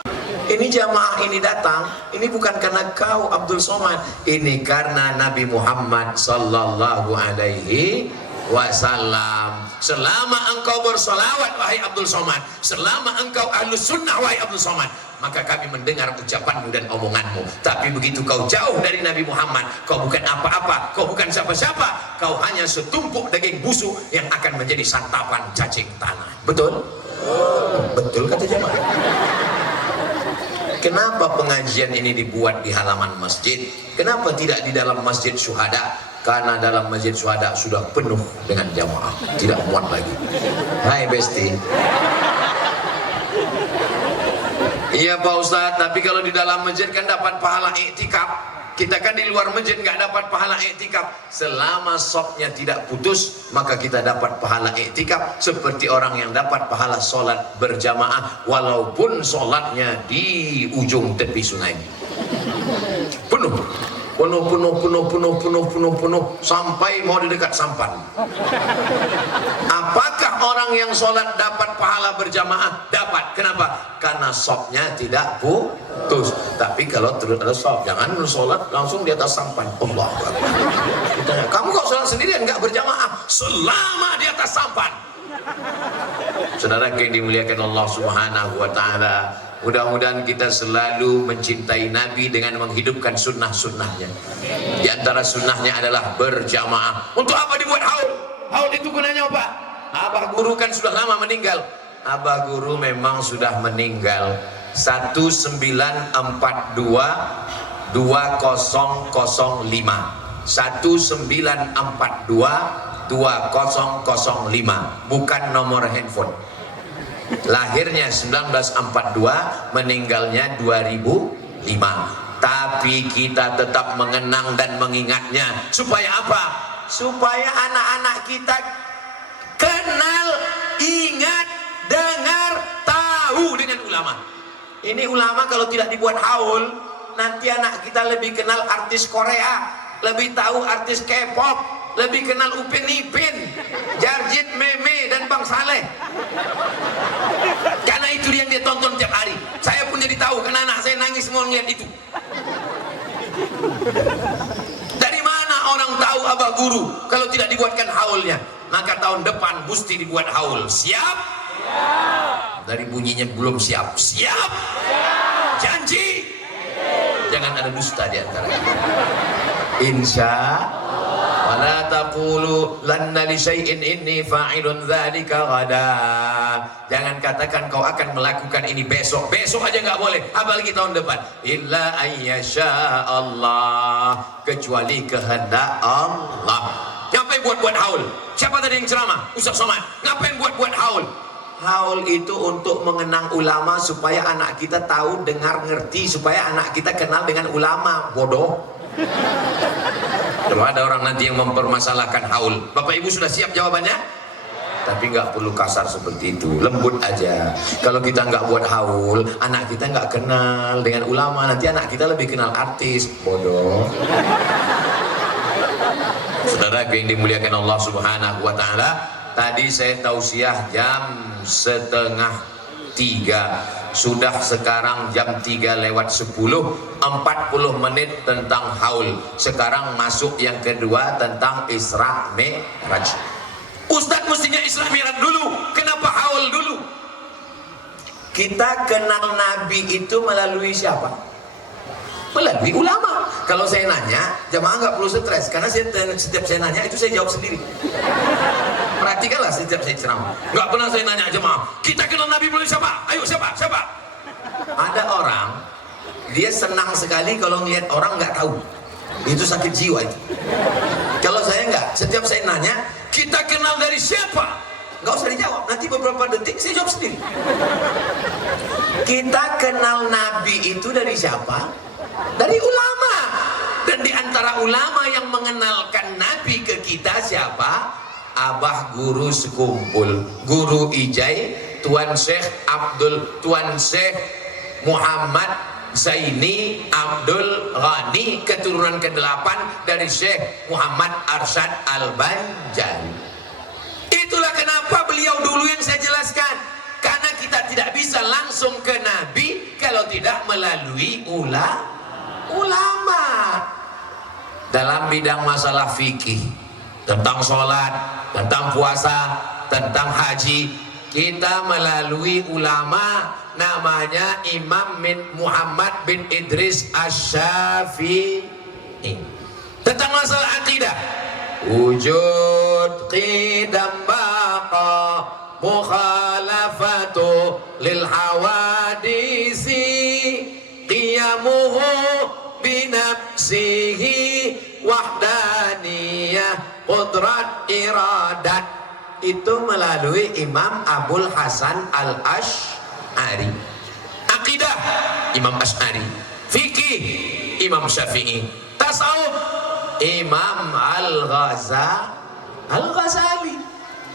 Ini jamaah ini datang, ini bukan karena kau Abdul Somad, ini karena Nabi Muhammad sallallahu alaihi wasallam. Selama engkau bersolawat wahai Abdul Somad, selama engkau ahlus sunnah wahai Abdul Somad, maka kami mendengar ucapanmu dan omonganmu. Tapi begitu kau jauh dari Nabi Muhammad, kau bukan apa-apa, kau bukan siapa-siapa, kau hanya setumpuk daging busuk yang akan menjadi santapan cacing tanah. Betul? Betul kata jamaah. Kenapa pengajian ini dibuat di halaman masjid? Kenapa tidak di dalam masjid syuhada? Karena dalam masjid syuhada sudah penuh dengan jamaah, tidak muat lagi. Hai Besti. Iya Pak Ustadz, tapi kalau di dalam masjid kan dapat pahala iktikaf. Kita kan di luar masjid nggak dapat pahala iktikaf. Selama sopnya tidak putus, maka kita dapat pahala iktikaf seperti orang yang dapat pahala sholat berjamaah, walaupun sholatnya di ujung tepi sungai. Penuh sampai mau di dekat sampan. Apakah orang yang sholat dapat pahala berjamaah? Dapat. Kenapa? Karena sopnya tidak putus. Tapi kalau terus ada sop, jangan sholat langsung di atas sampan. Allah Akbar. Kamu kok sholat sendirian nggak berjamaah? Selama di atas sampan. Saudara yang dimuliakan Allah Subhanahu wa Ta'ala, mudah-mudahan kita selalu mencintai Nabi dengan menghidupkan sunnah-sunnahnya. Di antara sunnahnya adalah berjamaah. Untuk apa dibuat haul? Haul itu gunanya apa? Abah guru kan sudah lama meninggal. Abah guru memang sudah meninggal 1942 2005. 1942 2005, bukan nomor handphone. Lahirnya 1942, meninggalnya 2005. Tapi kita tetap mengenang dan mengingatnya. Supaya apa? Supaya anak-anak kita kenal, ingat, dengar, tahu dengan ulama. Ini ulama kalau tidak dibuat haul, nanti anak kita lebih kenal artis Korea, lebih tahu artis K-pop, lebih kenal Upin Ipin, Jarjit, Meme, dan Bang Saleh. Karena itu yang dia tonton tiap hari. Saya pun jadi tahu, karena anak saya nangis semua ngeliat itu. Dari mana orang tahu Abah Guru kalau tidak dibuatkan haulnya? Maka tahun depan mesti dibuat haul. Siap? Dari bunyinya belum siap. Siap? Janji? Jangan ada dusta di antara kita. Insya wala taqulu lanna li syai'in inni fa'ilun dzalika ghada. Jangan katakan kau akan melakukan ini besok. Besok aja nggak boleh, apalagi tahun depan. Illa ayyasha Allah, kecuali kehendak Allah. Ngapain buat-buat haul? Siapa tadi yang ceramah? Ustaz Somad. Ngapain buat-buat haul? Haul itu untuk mengenang ulama supaya anak kita tahu, dengar, ngerti, supaya anak kita kenal dengan ulama. Bodoh. Kalau ada orang nanti yang mempermasalahkan haul, Bapak Ibu sudah siap jawabannya? Tapi nggak perlu kasar seperti itu, lembut aja. Kalau kita nggak buat haul, anak kita nggak kenal dengan ulama, nanti anak kita lebih kenal artis. Bodoh. Saudara yang dimuliakan Allah Subhanahu wa Ta'ala, tadi saya tausiah jam 2:30. Sudah sekarang jam 3:10, 40 menit tentang haul. Sekarang masuk yang kedua tentang Isra Mi'raj. Ustadz mestinya Isra Mi'raj dulu, kenapa haul dulu? Kita kenal Nabi itu melalui siapa? Melalui ulama. Kalau saya nanya, jamaah nggak perlu stres, karena setiap saya nanya itu saya jawab sendiri. Perhatikanlah setiap saya ceramah, nggak pernah saya nanya jemaah, kita kenal Nabi melalui siapa? Ayo siapa? Ada orang, dia senang sekali kalau ngelihat orang nggak tahu, itu sakit jiwa itu. Kalau saya nggak, setiap saya nanya, kita kenal dari siapa? Nggak usah dijawab, nanti beberapa detik saya jawab sendiri. Kita kenal Nabi itu dari siapa? Dari ulama. Dan di antara ulama yang mengenalkan Nabi ke kita siapa? Abah Guru sekumpul, Guru Ijai, Tuan Syekh Muhammad Zaini Abdul Ghani, keturunan ke-8 dari Syekh Muhammad Arsyad Al-Banjari. Itulah kenapa beliau dulu yang saya jelaskan, karena kita tidak bisa langsung ke Nabi kalau tidak melalui ulama. Dalam bidang masalah fikih, tentang sholat, tentang puasa, tentang haji, kita melalui ulama, namanya Imam Muhammad bin Idris Asy-Syafi'i. Tentang masalah akidah, wujud qidam baqa mukhalafatu lil hawadisi qiyamuhu binafsihi wahdaniyah qudrat iradat. Itu melalui Imam Abul Hasan Al-Asy'ari. Akidah Imam Asy'ari, fikih Imam Syafi'i, tasawuf Imam Al-Ghazali.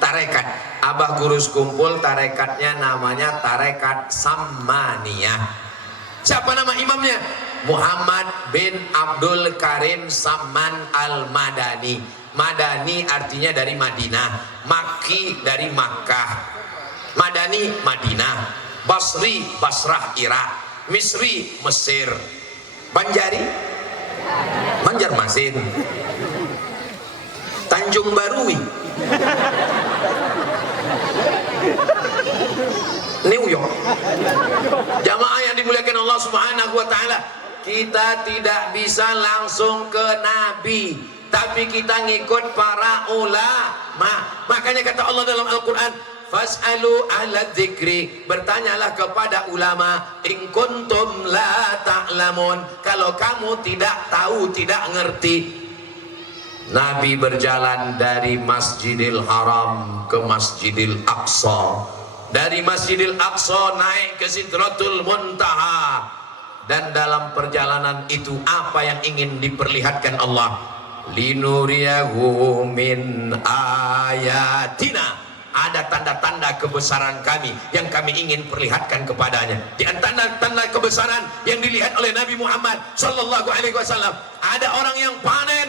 Tarekat Abah Guru kumpul, tarekatnya namanya tarekat Sammaniyah. Siapa nama imamnya? Muhammad bin Abdul Karim Samman Al-Madani. Madani artinya dari Madinah, Makki dari Makkah, Madani Madinah, Basri Basrah Irak, Misri Mesir, Banjari Banjarmasin, Tanjung Barui New York. Jamaah yang dimuliakan Allah Subhanahu wa Ta'ala, kita tidak bisa langsung ke Nabi, tapi kita ngikut para ulama. Makanya kata Allah dalam Al-Quran, fas'alu ahla dzikri, bertanyalah kepada ulama, in kuntum la ta'lamun, kalau kamu tidak tahu, tidak ngerti. Nabi berjalan dari Masjidil Haram ke Masjidil Aqsa, dari Masjidil Aqsa naik ke Sidratul Muntaha, dan dalam perjalanan itu apa yang ingin diperlihatkan Allah? Linuriyahu min ayatina, ada tanda-tanda kebesaran kami yang kami ingin perlihatkan kepadanya. Di antara tanda kebesaran yang dilihat oleh Nabi Muhammad sallallahu alaihi wasallam, ada orang yang panen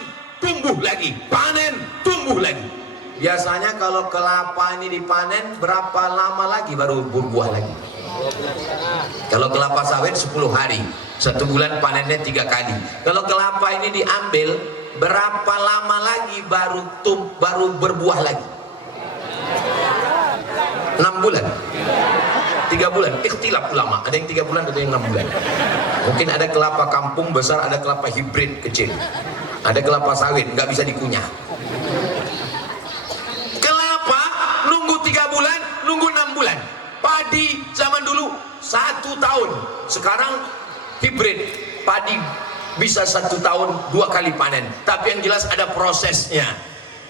tumbuh lagi, panen, tumbuh lagi. Biasanya kalau kelapa ini dipanen berapa lama lagi baru berbuah lagi? Kalau kelapa sawit 10 hari, 1 bulan panennya 3 kali. Kalau kelapa ini diambil berapa lama lagi baru berbuah lagi? 6 bulan, 3 bulan, ikhtilaf ulama, ada yang 3 bulan, ada yang 6 bulan. Mungkin ada kelapa kampung besar, ada kelapa hibrid kecil, ada kelapa sawit nggak bisa dikunyah. Kelapa nunggu 3 bulan, nunggu 6 bulan. Padi zaman dulu 1 tahun, sekarang hibrid, padi bisa 1 tahun 2 kali panen, tapi yang jelas ada prosesnya.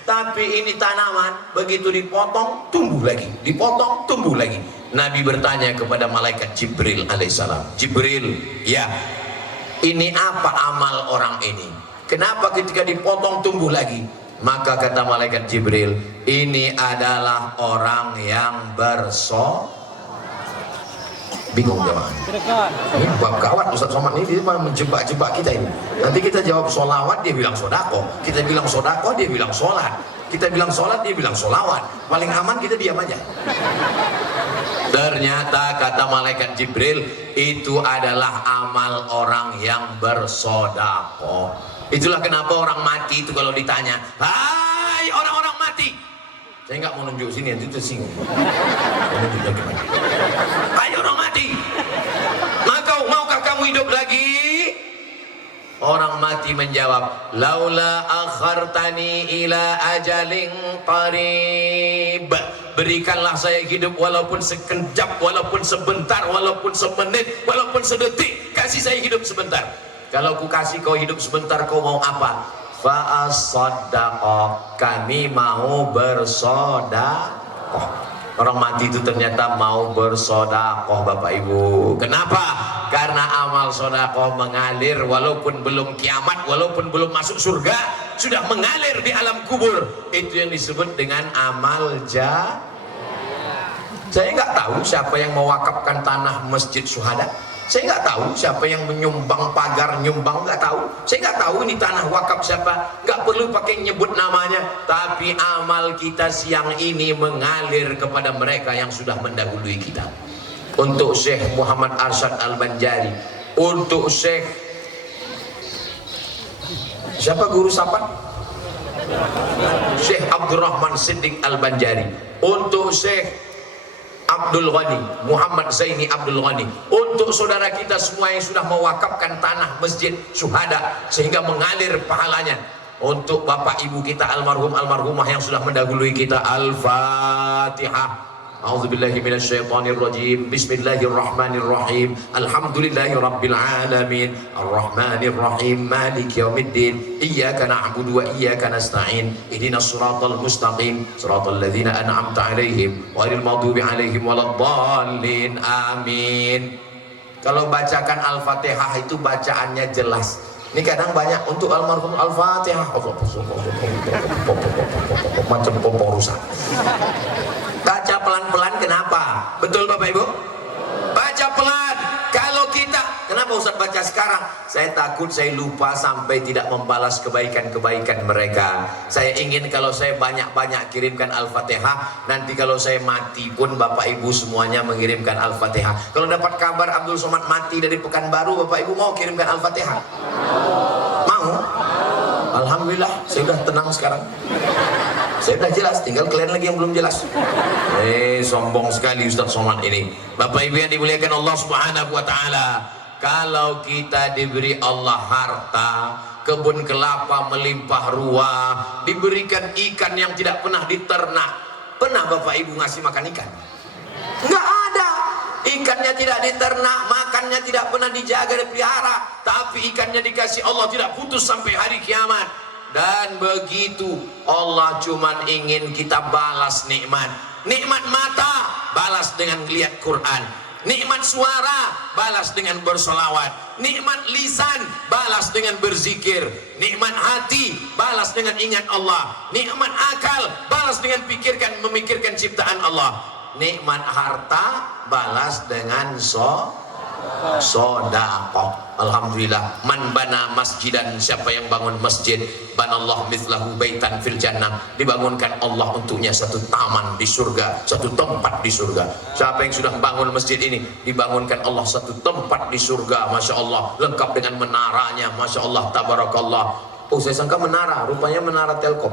Tapi ini tanaman begitu dipotong tumbuh lagi, dipotong tumbuh lagi. Nabi bertanya kepada malaikat Jibril alaihissalam, Jibril, ya ini apa amal orang ini? Kenapa ketika dipotong tumbuh lagi? Maka kata malaikat Jibril, ini adalah orang yang bingung jemaah. Ini bab gawat Ustaz Somad ini, dia menjebak-jebak kita ini. Nanti kita jawab sholawat, dia bilang sodako. Kita bilang sodako, dia bilang sholat. Kita bilang sholat, dia bilang sholawat. Paling aman kita diam aja. Ternyata kata malaikat Jibril, itu adalah amal orang yang bersodako. Itulah kenapa orang mati itu kalau ditanya, hai orang-orang mati, saya nggak mau nunjuk sini, nanti tersinggung. Hai orang mati, maukah kamu hidup lagi? Orang mati menjawab, laula akhartani ila ajalin qarib, berikanlah saya hidup walaupun sekejap, walaupun sebentar, walaupun semenit, walaupun sedetik, kasih saya hidup sebentar. Kalau ku kasih kau hidup sebentar, kau mau apa? Fa'as-sodakoh, kami mau bersodakoh. Orang mati itu ternyata mau bersodakoh, Bapak Ibu. Kenapa? Karena amal sodakoh mengalir walaupun belum kiamat, walaupun belum masuk surga, sudah mengalir di alam kubur. Itu yang disebut dengan amal jariah. Saya nggak tahu siapa yang mewakafkan tanah Masjid Syuhada. Saya nggak tahu siapa yang menyumbang pagar, nyumbang, nggak tahu. Saya nggak tahu ini tanah wakaf siapa, nggak perlu pakai nyebut namanya. Tapi amal kita siang ini mengalir kepada mereka yang sudah mendahului kita. Untuk Syekh Muhammad Arsyad Al-Banjari, untuk Syekh siapa guru sapat? Syekh Abdurrahman Siddiq Al-Banjari, untuk Syekh Abdul Ghani, Muhammad Zaini Abdul Ghani, untuk saudara kita semua yang sudah mewakafkan tanah Masjid Syuhada sehingga mengalir pahalanya, untuk bapak ibu kita almarhum almarhumah yang sudah mendahului kita. Al-Fatihah. A'udzubillahi minasyaitonirrajim. Bismillahirrahmanirrahim. Alhamdulillahirabbil alamin. Arrahmanirrahim. Maliki yaumiddin. Iyyaka na'budu wa iyyaka nasta'in. Ihdinas siratal mustaqim. Siratal ladzina an'amta 'alaihim ghairil maghdubi 'alaihim waladdallin. Amin. Kalau bacakan Al-Fatihah itu bacaannya jelas. Ini kadang banyak untuk almarhum Al-Fatihah macam kompor rusak. Baca pelan-pelan, kenapa? Betul Bapak Ibu? Baca pelan. Kalau kita, kenapa Ustaz baca sekarang? Saya takut saya lupa sampai tidak membalas kebaikan-kebaikan mereka. Saya ingin kalau saya banyak-banyak kirimkan Al-Fatihah, nanti kalau saya mati pun Bapak Ibu semuanya mengirimkan Al-Fatihah. Kalau dapat kabar Abdul Somad mati dari Pekanbaru, Bapak Ibu mau kirimkan Al-Fatihah? Mau? Alhamdulillah, saya sudah tenang sekarang. Saya sudah jelas, tinggal kalian lagi yang belum jelas. Sombong sekali Ustaz Somad ini. Bapak Ibu yang dimuliakan Allah Subhanahu wa taala, kalau kita diberi Allah harta, kebun kelapa melimpah ruah, diberikan ikan yang tidak pernah diternak. Pernah Bapak Ibu ngasih makan ikan? Enggak ada. Ikannya tidak diternak, makannya tidak pernah dijaga dan pelihara, tapi ikannya dikasih Allah tidak putus sampai hari kiamat. Dan begitu Allah cuman ingin kita balas nikmat. Nikmat mata balas dengan lihat Quran, nikmat suara balas dengan bersolawat, nikmat lisan balas dengan berzikir, nikmat hati balas dengan ingat Allah, nikmat akal balas dengan memikirkan ciptaan Allah, nikmat harta balas dengan Sodaqah. Alhamdulillah, man bana masjidan, siapa yang bangun masjid, banallahu mithlahu baitan fil jannah, dibangunkan Allah untuknya satu taman di surga, satu tempat di surga. Siapa yang sudah bangun masjid ini, dibangunkan Allah satu tempat di surga, Masya Allah, lengkap dengan menaranya, Masya Allah, tabarakallah. Oh, saya sangka menara, rupanya menara Telkom.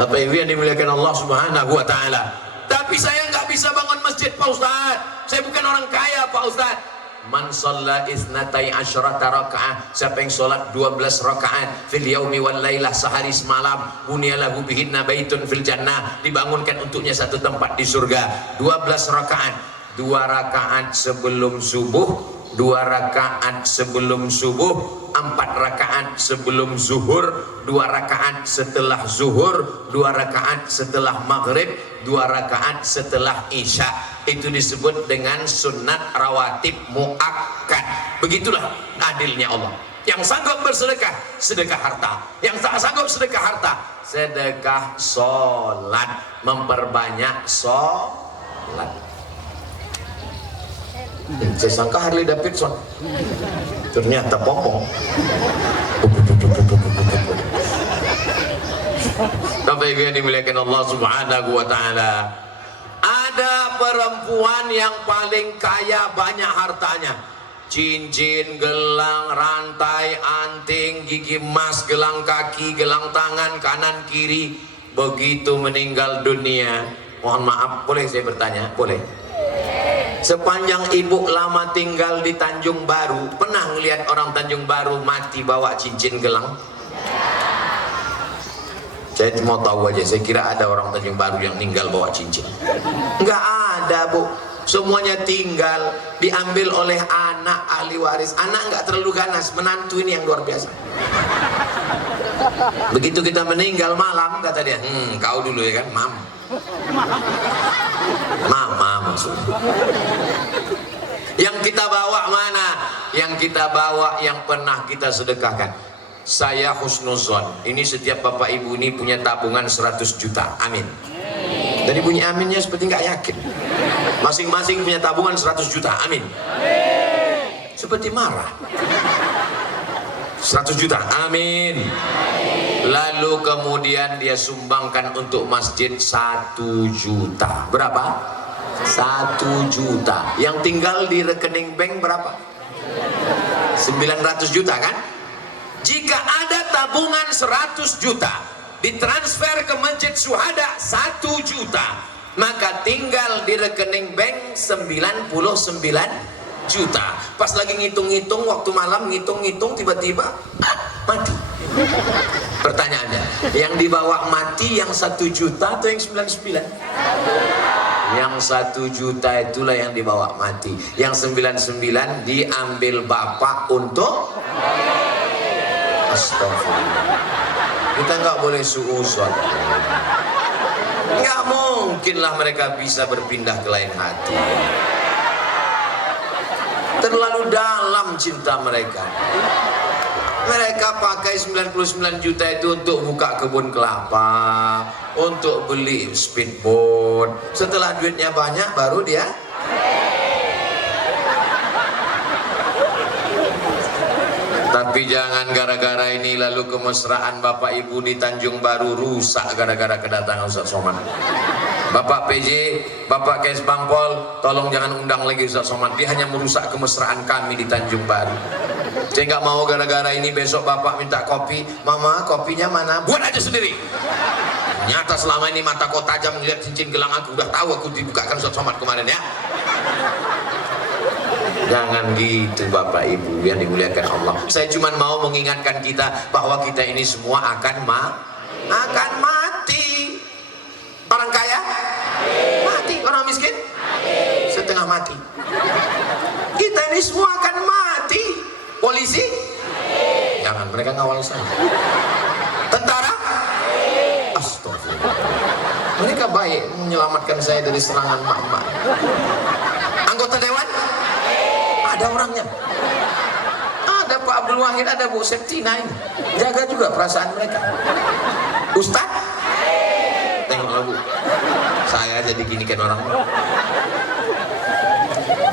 Bapak Ibu yang dimuliakan Allah Subhanahu wa Ta'ala. Tapi saya nggak bisa bangun masjid, Pak Ustaz. Saya bukan orang kaya, Pak Ustaz. Man shalla isnatai asyrata raka'ah, siapa yang sholat 12 rakaat fil yaumi wal lailah, sehari semalam, bunyalahu bihinna baitun fil jannah, dibangunkan untuknya satu tempat di surga. 12 rakaat, 2 rakaat sebelum subuh, 2 rakaat sebelum subuh, 4 rakaat sebelum zuhur, 2 rakaat setelah zuhur, 2 rakaat setelah maghrib, 2 rakaat setelah isya. Itu disebut dengan sunat rawatib muakkad. Begitulah adilnya Allah. Yang sanggup bersedekah, sedekah harta. Yang tak sanggup sedekah harta, sedekah sholat, memperbanyak sholat. Saya sangka Harley Davidson, ternyata pompong. Bapak Ibu yang dimuliakan Allah Subhanahu wa Ta'ala, ada perempuan yang paling kaya, banyak hartanya, cincin, gelang, rantai, anting, gigi emas, gelang kaki, gelang tangan, kanan kiri. Begitu meninggal dunia, mohon maaf, boleh saya bertanya? Boleh? Sepanjang ibu lama tinggal di Tanjung Baru, pernah ngelihat orang Tanjung Baru mati bawa cincin gelang? Saya cuma tahu aja, saya kira ada orang Tanjung Baru yang meninggal bawa cincin. Enggak ada, Bu. Semuanya tinggal, diambil oleh anak ahli waris. Anak enggak terlalu ganas, menantu ini yang luar biasa. Begitu kita meninggal malam, kata dia, kau dulu ya kan, Mam. Mama maksudnya. Yang kita bawa mana? Yang kita bawa yang pernah kita sedekahkan. Saya husnuzon, ini setiap bapak ibu ini punya tabungan 100 juta, amin. Dari bunyi aminnya seperti nggak yakin. Masing-masing punya tabungan 100 juta, amin. Seperti marah. 100 juta, amin. Lalu kemudian dia sumbangkan untuk masjid 1 juta. Berapa? 1 juta. Yang tinggal di rekening bank berapa? 900 juta kan? Jika ada tabungan 100 juta ditransfer ke Masjid Syuhada 1 juta, maka tinggal di rekening bank 99 juta. Pas lagi ngitung-ngitung, waktu malam ngitung-ngitung, tiba-tiba mati. Pertanyaannya, yang dibawa mati yang 1 juta atau yang 99? Yang 1 juta itulah yang dibawa mati. Yang 99 diambil bapak untuk astagfirullah. Kita nggak boleh suuzon. Nggak mungkinlah mereka bisa berpindah ke lain hati. Terlalu dalam cinta mereka. Mereka pakai 99 juta itu untuk buka kebun kelapa, untuk beli speedboat. Setelah duitnya banyak baru dia Tapi jangan gara-gara ini lalu kemesraan Bapak Ibu di Tanjung Baru rusak gara-gara kedatangan Ustaz Somad. Bapak PJ, Bapak Kes Bangpol, tolong jangan undang lagi Ustaz Somad. Dia hanya merusak kemesraan kami di Tanjung Baru. Saya nggak mau gara-gara ini besok Bapak minta kopi, Mama kopinya mana? Buat aja sendiri. Nyata selama ini mata kau tajam lihat cincin gelang aku, udah tahu aku dibukakan Ustaz Somad kemarin ya. Jangan gitu Bapak Ibu yang dimuliakan Allah. Saya cuma mau mengingatkan kita bahwa kita ini semua akan mati. Orang kaya mati, orang miskin setengah mati. Kita ini semua akan mati. Polisi jangan, mereka ngawal saya. Tentara astagfirullah, mereka baik menyelamatkan saya dari serangan mak-mak. Anggota dewan ada orangnya, ada Pak Abdul Wahid, ada Bu Septina ini, jaga juga perasaan mereka. Ustaz, tengoklah Bu, saya jadi gini kan orang.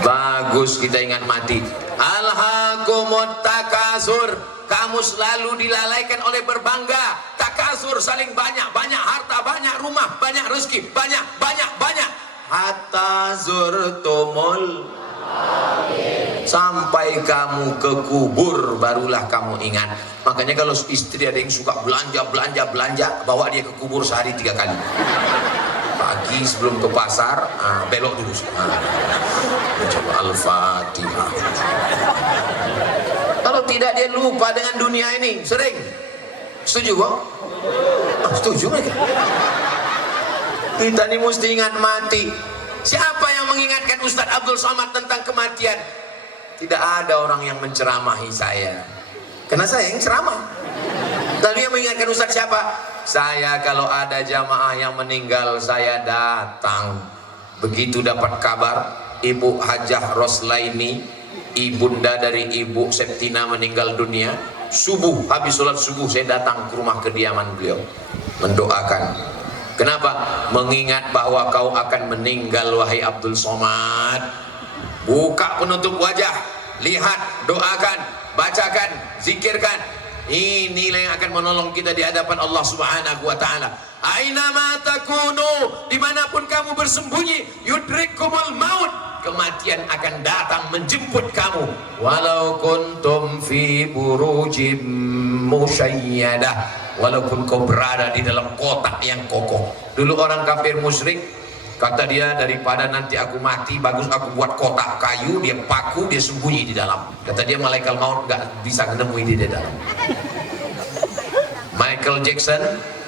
Bagus kita ingat mati. Alhaakumut takasur, kamu selalu dilalaikan oleh berbangga. Takasur, saling banyak harta, banyak rumah, banyak rezeki, banyak. Hatta zurtumul, sampai kamu ke kubur barulah kamu ingat. Makanya kalau istri ada yang suka belanja, bawa dia ke kubur sehari 3 kali. Pagi sebelum ke pasar, belok dulu. Coba Al-Fatihah. Kalau tidak dia lupa dengan dunia ini. Sering. Setuju kok? Setuju mereka. Kita ini mesti ingat mati. Siapa yang mengingatkan Ustadz Abdul Somad tentang kematian? Tidak ada orang yang menceramahi saya, karena saya yang ceramah. Tapi yang mengingatkan Ustadz siapa? Saya kalau ada jamaah yang meninggal, saya datang. Begitu dapat kabar Ibu Hajah Roslaini, ibunda dari Ibu Septina meninggal dunia, subuh, habis sholat subuh saya datang ke rumah kediaman beliau mendoakan. Kenapa? Mengingat bahwa kau akan meninggal wahai Abdul Somad. Buka penutup wajah, lihat, doakan, bacakan, zikirkan. Inilah yang akan menolong kita di hadapan Allah Subhanahu wa taala. Aina ma takunu, dimanapun kamu bersembunyi, yudrikumul maut, kematian akan datang menjemput kamu. Walau kuntum fi burujim musyayyadah, walaupun kau berada di dalam kotak yang kokoh. Dulu orang kafir musyrik, kata dia, daripada nanti aku mati, bagus aku buat kotak kayu, dia paku, dia sembunyi di dalam. Kata dia malaikat maut gak bisa menemui dia di dalam. Michael Jackson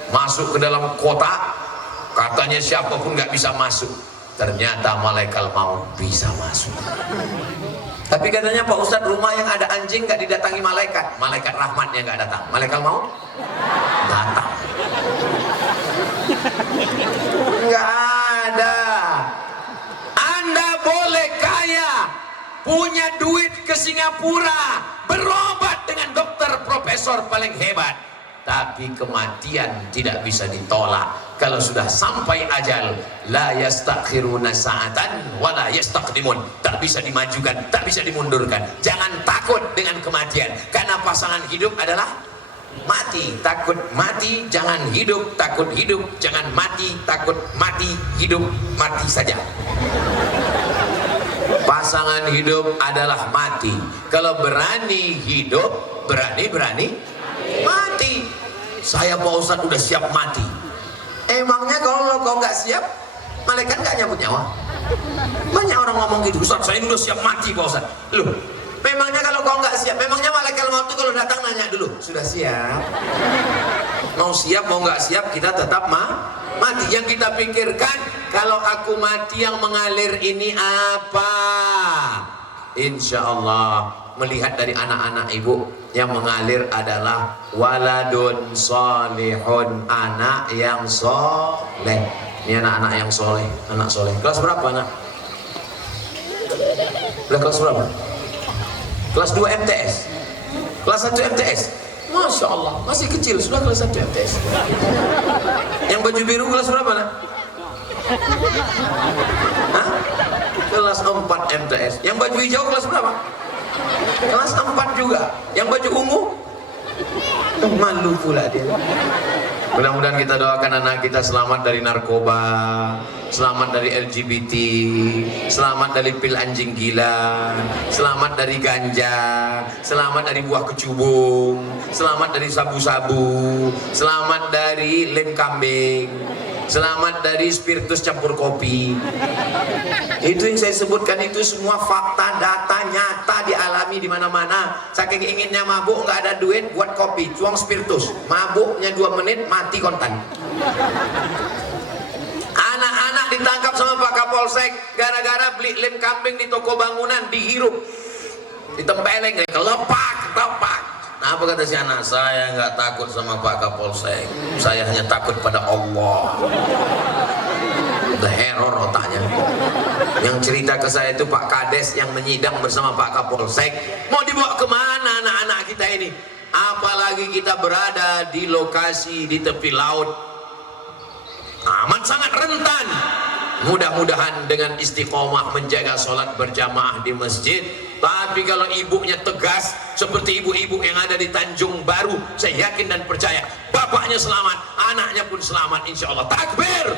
masuk ke dalam kotak, katanya siapapun gak bisa masuk. Ternyata malaikat maut bisa masuk. Tapi katanya Pak Ustadz, rumah yang ada anjing gak didatangi malaikat. Malaikat rahmatnya gak datang, malaikat maut datang. Gak ada. Anda boleh kaya, punya duit ke Singapura, berobat dengan dokter profesor paling hebat, tapi kematian tidak bisa ditolak. Kalau sudah sampai ajal, la yastakhiruna sa'atan wa la yastaqdimun, tak bisa dimajukan, tak bisa dimundurkan. Jangan takut dengan kematian, karena pasangan hidup adalah mati. Takut mati, jangan hidup. Takut hidup, jangan mati. Takut mati, hidup, mati saja. Pasangan hidup adalah mati. Kalau berani hidup, berani mati. Saya Pak Ustadz udah siap mati. Emangnya kalau kau nggak siap, malaikat nggak nyambut nyawa? Banyak orang ngomong gitu, Ustadz saya udah siap mati Pak Ustadz. Loh, memangnya kalau kau nggak siap, memangnya malaikat maut itu kalau datang nanya dulu, sudah siap? Mau siap mau nggak siap, kita tetap mati. Yang kita pikirkan, kalau aku mati yang mengalir ini apa? Insya Allah melihat dari anak-anak ibu yang mengalir adalah waladun solihun, anak yang soleh. Ini anak-anak yang soleh, anak soleh. Kelas berapa anak? Udah kelas berapa? Kelas 2 MTS, kelas 1 MTS. Masya Allah, masih kecil sudah kelas 1 MTS. Yang baju biru kelas berapa nak? Hah? Kelas 4 MTS. Yang baju hijau kelas berapa? Kelas 4 juga. Yang baju ungu? Malu pula dia. Mudah-mudahan kita doakan anak kita selamat dari narkoba, selamat dari LGBT, selamat dari pil anjing gila, selamat dari ganja, selamat dari buah kecubung, selamat dari sabu-sabu, selamat dari lem kambing, selamat dari spiritus campur kopi. Itu yang saya sebutkan itu semua fakta, data nyata dialami di mana-mana. Saking inginnya mabuk, nggak ada duit buat kopi, cuang spiritus, mabuknya 2 menit mati kontan. Anak-anak ditangkap sama Pak Kapolsek gara-gara beli lem kambing di toko bangunan, dihirup, ditempeleng, lepak. Nah, apa kata si anak? Saya nggak takut sama Pak Kapolsek, saya hanya takut pada Allah. The error otaknya. Yang cerita ke saya itu Pak Kades yang menyidang bersama Pak Kapolsek. Mau dibawa kemana anak-anak kita ini? Apalagi kita berada di lokasi di tepi laut, amat sangat rentan. Mudah-mudahan dengan istiqomah menjaga sholat berjamaah di masjid. Tapi kalau ibunya tegas seperti ibu-ibu yang ada di Tanjung Baru, saya yakin dan percaya bapaknya selamat, anaknya pun selamat insya Allah. Takbir!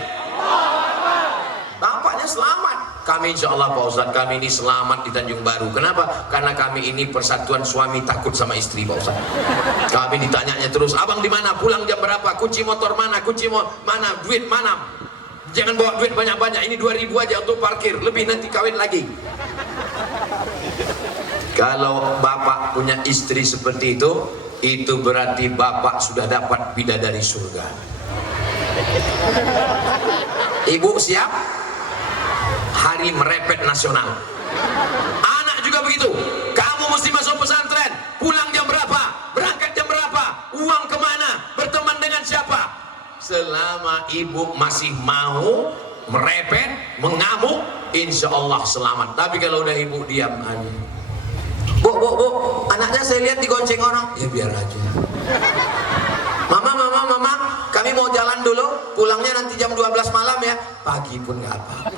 Bapaknya selamat. Kami insya Allah Pak Ustadz, kami ini selamat di Tanjung Baru. Kenapa? Karena kami ini persatuan suami takut sama istri Pak Ustadz. Kami ditanyanya terus, abang di mana? Pulang jam berapa? Kunci motor mana? Kunci mana? Duit mana? Jangan bawa duit banyak-banyak, ini 2.000 aja untuk parkir, lebih nanti kawin lagi. Kalau bapak punya istri seperti itu berarti bapak sudah dapat bidadari surga. Ibu siap? Hari merepet nasional. Anak juga begitu. Kamu mesti masuk pesantren, pulang jam berapa? Berangkat jam berapa? Uang kemana? Berteman dengan siapa? Selama ibu masih mau merepet, mengamuk, insya Allah selamat. Tapi kalau udah ibu diam aja, bu, anaknya saya lihat digonceng orang, ya biar aja. Mama, kami mau jalan dulu, pulangnya nanti jam 12 malam ya. Pagi pun gak apa.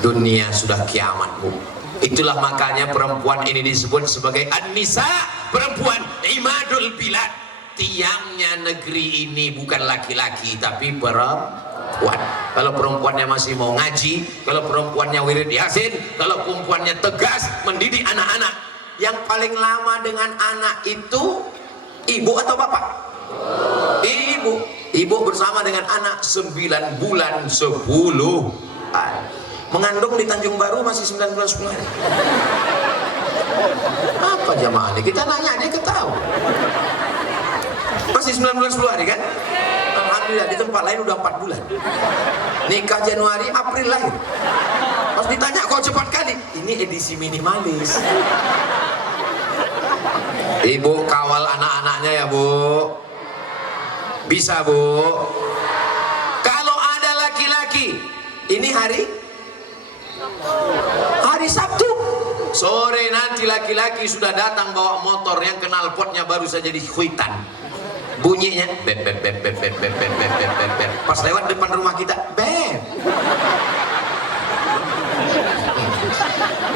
Dunia sudah kiamat, bu. Itulah makanya perempuan ini disebut sebagai an-nisa, perempuan imadul bilad. Tiangnya negeri ini bukan laki-laki tapi perempuan. Kalau perempuannya masih mau ngaji, kalau perempuannya wirid yasin, kalau perempuannya tegas mendidik anak-anak. Yang paling lama dengan anak itu ibu atau bapak? Ibu. Ibu bersama dengan anak 9 bulan 10 hari. Mengandung di Tanjung Baru masih 9 bulan 10 hari. Apa jamaah ini? Kita nanya dia ketahui. Masih 9 bulan 10 hari kan? Alhamdulillah, di tempat lain udah 4 bulan. Nikah Januari, April lahir. Pas ditanya kok cepat kali? Ini edisi minimalis. Ibu kawal anak-anaknya ya bu. Bisa bu. Kalau ada laki-laki, ini hari Sabtu. Sore nanti laki-laki sudah datang bawa motor yang knalpotnya baru saja dihuitan. Bunyinya bep. Pas lewat depan rumah kita, bep.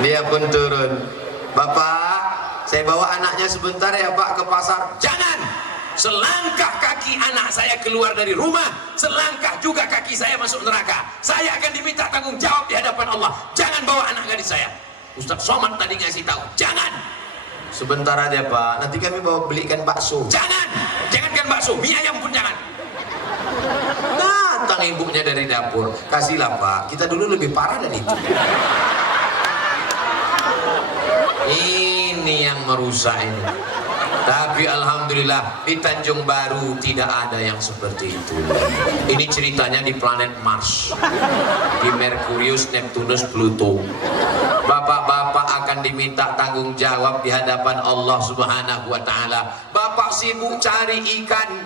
Dia pun turun. Bapak, saya bawa anaknya sebentar ya Pak ke pasar. Jangan. Selangkah kaki anak saya keluar dari rumah, selangkah juga kaki saya masuk neraka. Saya akan diminta tanggung jawab di hadapan Allah. Jangan bawa anak gadis saya. Ustaz Somad tadi ngasih tahu, jangan. Sebentar aja Pak, nanti kami bawa belikan bakso. Jangankan bakso, mie ayam pun jangan. Datang ibunya dari dapur, kasihlah Pak, kita dulu lebih parah dari itu. Ini yang merusak ini. Tapi alhamdulillah di Tanjung Baru tidak ada yang seperti itu. Ini ceritanya di planet Mars, di Merkurius, Neptunus, Pluto. Bapak-bapak akan diminta tanggung jawab di hadapan Allah Subhanahu wa Ta'ala. Bapak sibuk cari ikan,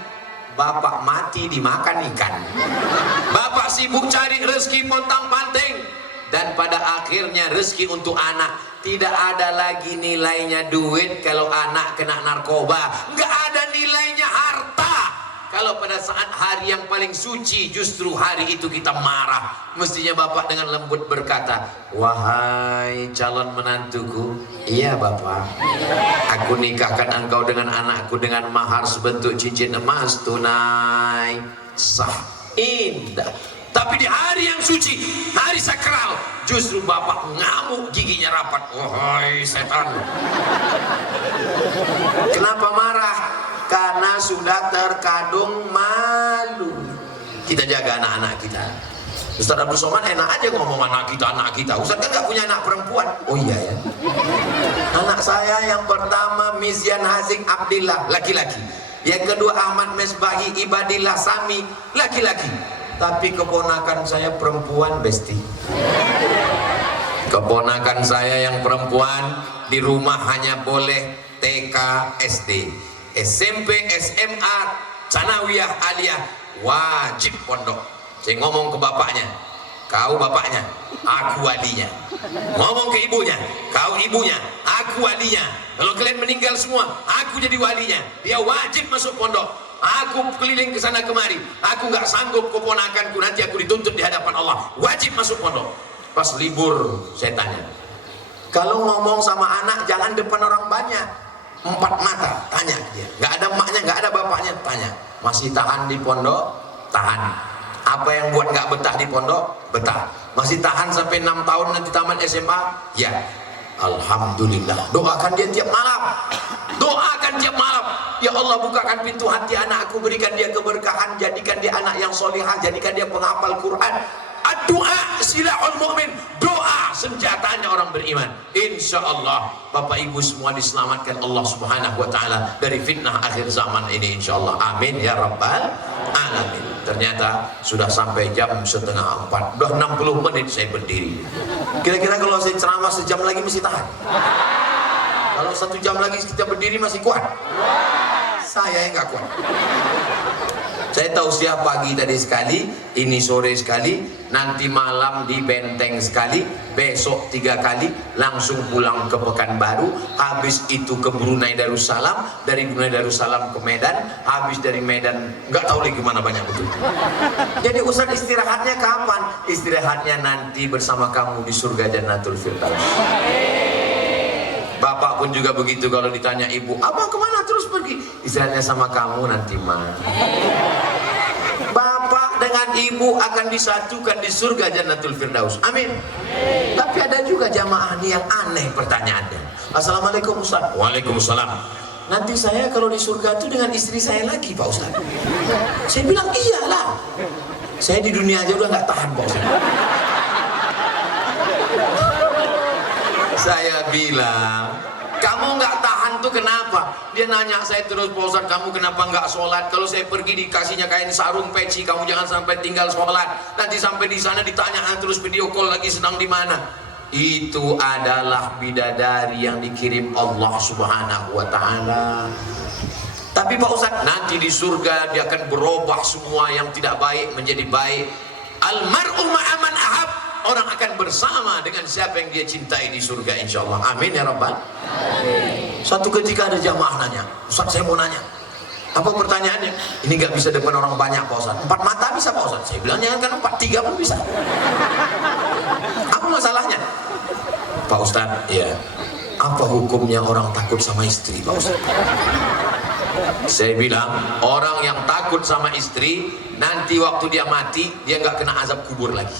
bapak mati dimakan ikan. Bapak sibuk cari rezeki pontang-panting, dan pada akhirnya rezeki untuk anak tidak ada lagi nilainya duit kalau anak kena narkoba, nggak ada nilainya harta. Kalau pada saat hari yang paling suci justru hari itu kita marah. Mestinya bapak dengan lembut berkata, wahai calon menantuku, iya bapak, aku nikahkan engkau dengan anakku dengan mahar sebentuk cincin emas tunai, sah, indah. Tapi di hari yang suci, hari sakral, justru bapak ngamuk, giginya rapat. Wahai setan. Kenapa marah? Karena sudah terkadung malu. Kita jaga anak-anak kita. Ustaz Abdul Somad enak aja ngomong anak kita. Ustaz kan gak punya anak perempuan. Oh iya ya. Anak saya yang pertama Mizyan Hazik Abdillah, laki-laki. Yang kedua Ahmad Mesbahi Ibadillah Sami, laki-laki. Tapi keponakan saya perempuan, besti. Keponakan saya yang perempuan di rumah hanya boleh TK, SD, SMP, SMA, Sanawiyah, Aliyah, wajib pondok. Saya ngomong ke bapaknya, kau bapaknya, aku walinya. Ngomong ke ibunya, kau ibunya, aku walinya. Kalau kalian meninggal semua, aku jadi walinya. Dia wajib masuk pondok. Aku keliling ke sana kemari, aku nggak sanggup keponakanku nanti aku dituntut di hadapan Allah, wajib masuk pondok. Pas libur saya tanya, kalau ngomong sama anak jangan depan orang banyak, 4 mata, tanya dia, nggak ada emaknya, nggak ada bapaknya, tanya, masih tahan di pondok? Tahan. Apa yang buat nggak betah di pondok? Betah. Masih tahan sampai 6 tahun nanti tamat SMA? Ya. Alhamdulillah. Doakan dia tiap malam, doakan tiap malam, ya Allah bukakan pintu hati anakku, berikan dia keberkahan, jadikan dia anak yang solihah, jadikan dia penghafal Quran. Doa silahul mu'min, doa senjatanya orang beriman. Insya Allah Bapak Ibu semua diselamatkan Allah Subhanahu wa ta'ala dari fitnah akhir zaman ini, insya Allah. Amin ya rabbal alamin. Ternyata sudah sampai jam 3:30, udah 60 menit saya berdiri. Kira-kira kalau saya ceramah sejam lagi masih tahan? Kalau 1 jam lagi kita berdiri masih kuat? Saya yang gak kuat. Saya tausiah pagi tadi sekali, ini sore sekali, nanti malam di Benteng sekali, besok 3 kali, langsung pulang ke Pekanbaru, habis itu ke Brunei Darussalam, dari Brunei Darussalam ke Medan, habis dari Medan nggak tahu lagi kemana, banyak betul. Jadi Ustaz istirahatnya kapan? Istirahatnya nanti bersama kamu di surga Jannatul Firdaus. Bapak pun juga begitu, kalau ditanya ibu, abang kemana terus pergi? Istirahatnya sama kamu nanti mah. Bapak dengan ibu akan disatukan di surga Jannatul Firdaus. Amin. Tapi ada juga jamaah nih yang aneh pertanyaannya. Assalamualaikum Ustaz. Waalaikumsalam. Nanti saya kalau di surga itu dengan istri saya lagi Pak Ustaz. Saya bilang iyalah. Saya di dunia aja udah nggak tahan Pak Ustaz. Saya bilang, kamu nggak tahan tuh kenapa? Dia nanya saya terus, Pak Ustaz, kamu kenapa nggak sholat? Kalau saya pergi dikasihnya kain sarung peci, kamu jangan sampai tinggal sholat. Nanti sampai di sana ditanya terus video call lagi sedang di mana? Itu adalah bidadari yang dikirim Allah Subhanahu wa ta'ala. Tapi Pak Ustaz, nanti di surga dia akan berubah semua yang tidak baik menjadi baik. Almar'u ma'aman ahab. Orang akan bersama dengan siapa yang dia cintai di surga, insya Allah. Amin ya rabbal. Suatu ketika ada jamaah nanya, Ustaz saya mau nanya, apa pertanyaannya? Ini nggak bisa depan orang banyak Pak Ustaz. 4 mata bisa Pak Ustaz? Saya bilang jangan kan 4, 3 pun bisa. Apa masalahnya? Pak Ustaz, ya. Apa hukumnya orang takut sama istri Pak Ustaz? Saya bilang orang yang takut sama istri nanti waktu dia mati dia nggak kena azab kubur lagi.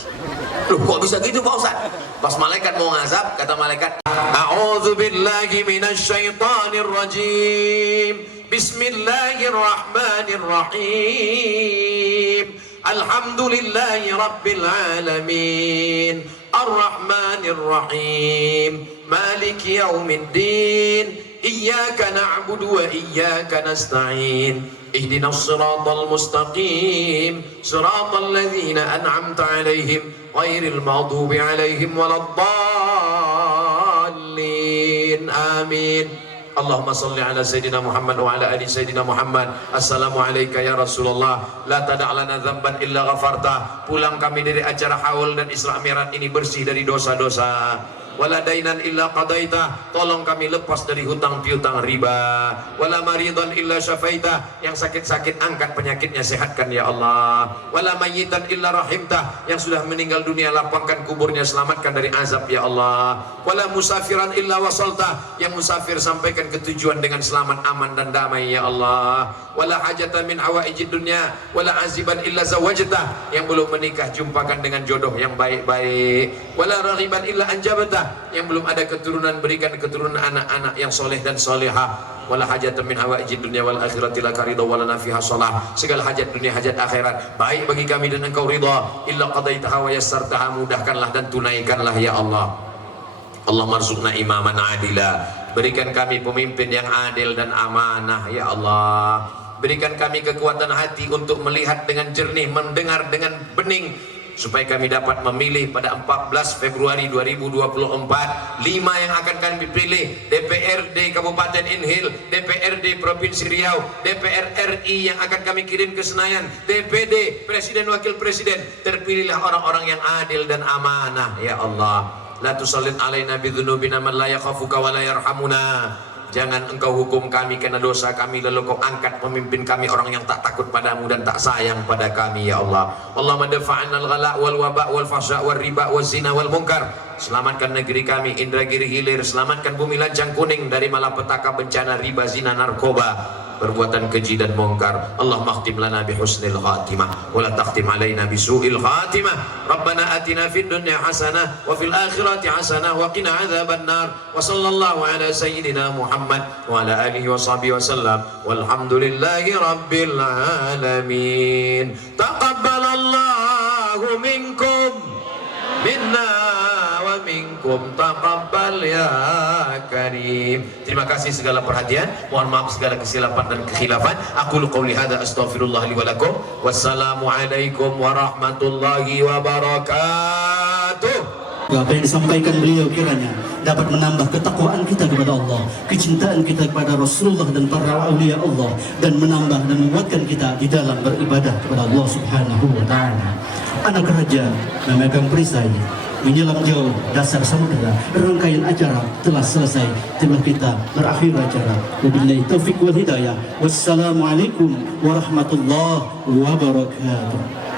Loh kok bisa gitu Pak Ustaz? Pas malaikat mau ngazab kata malaikat, a'udzubillahi minasyaitonir rajim, bismillahirrahmanirrahim, alhamdulillahi rabbil alamin, arrahmanir rahim, maliki yaumiddin, iyyaka na'budu wa iyyaka nasta'in, ihdinas siratal mustaqim, siratal ladzina an'amta 'alaihim ghairil maghdubi 'alaihim waladdallin. Amin. Allahumma salli ala Sayyidina Muhammad wa ala ali Sayyidina Muhammad. Assalamu alayka ya Rasulullah, la tada' lana dzamban illa ghafarta. Pulang kami dari acara haul dan Isra Mi'raj ini bersih dari dosa-dosa. Wala dainan illa qadaita, tolong kami lepas dari hutang piutang riba. Wala maridan illa syafaita, yang sakit-sakit angkat penyakitnya, sehatkan ya Allah. Wala mayyitan illa rahimta, yang sudah meninggal dunia lapangkan kuburnya, selamatkan dari azab ya Allah. Wala musafiran illa wasalta, yang musafir sampaikan ke tujuan dengan selamat, aman dan damai ya Allah. Wala hajatan min hawaijid dunya wala aziban illa zawajta, yang belum menikah jumpakan dengan jodoh yang baik-baik. Wala raghiban illa anjabta, yang belum ada keturunan berikan keturunan anak-anak yang soleh dan solehah. Wala hajatan min hawaijid dunya wal akhirati laka ridha wala nafiha shalah, segala hajat dunia hajat akhirat baik bagi kami dan engkau ridha, illa qadaitaha wa yassartaha, mudahkanlah dan tunaikanlah ya Allah. Allah marzuqna imaman adila, berikan kami pemimpin yang adil dan amanah ya Allah. Berikan kami kekuatan hati untuk melihat dengan jernih, mendengar dengan bening, supaya kami dapat memilih pada 14 Februari 2024 5 yang akan kami pilih: DPRD Kabupaten Inhil, DPRD Provinsi Riau, DPR RI yang akan kami kirim ke Senayan, DPD Presiden Wakil Presiden. Terpilihlah orang-orang yang adil dan amanah ya Allah. La tusallit alaina bidzunubina man la yakhafuka wa la yarhamuna. Jangan engkau hukum kami karena dosa kami, lalu kau angkat pemimpin kami orang yang tak takut padamu dan tak sayang pada kami ya Allah. Allahumma dafa'anna al-ghala wal waba wal fahsya wal riba wal zina wal munkar. Selamatkan negeri kami Indragiri Hilir, selamatkan bumi Lancang Kuning dari malapetaka bencana riba, zina, narkoba, perbuatan keji dan mungkar. Allah makhtim lana bi husnil khatimah wa la takhtim alaina bi su'il khatimah. Rabbana atina fid dunya hasanah wa fil akhirati hasanah wa qina adzaban nar. Wa sallallahu ala sayyidina Muhammad wa ala alihi wa sahbihi wasallam. Walhamdulillahi rabbil alamin. Taqabbalallahu minkum minna minkum taqabbal ya karim. Terima kasih segala perhatian, mohon maaf segala kesilapan dan kekhilafan. Aku qouli hadza astaghfirullah li wa lakum. Wassalamu alaikum warahmatullahi wabarakatuh. Apa yang disampaikan beliau kiranya dapat menambah ketakwaan kita kepada Allah, kecintaan kita kepada Rasulullah dan para aulia Allah, dan menambah dan menguatkan kita di dalam beribadah kepada Allah Subhanahu wa taala. Anak raja memegang perisai menyelam jauh dasar samudera. Rangkaian acara telah selesai, telah kita berakhir acara. Wabillahi taufiq wal hidayah. Wassalamualaikum warahmatullahi wabarakatuh.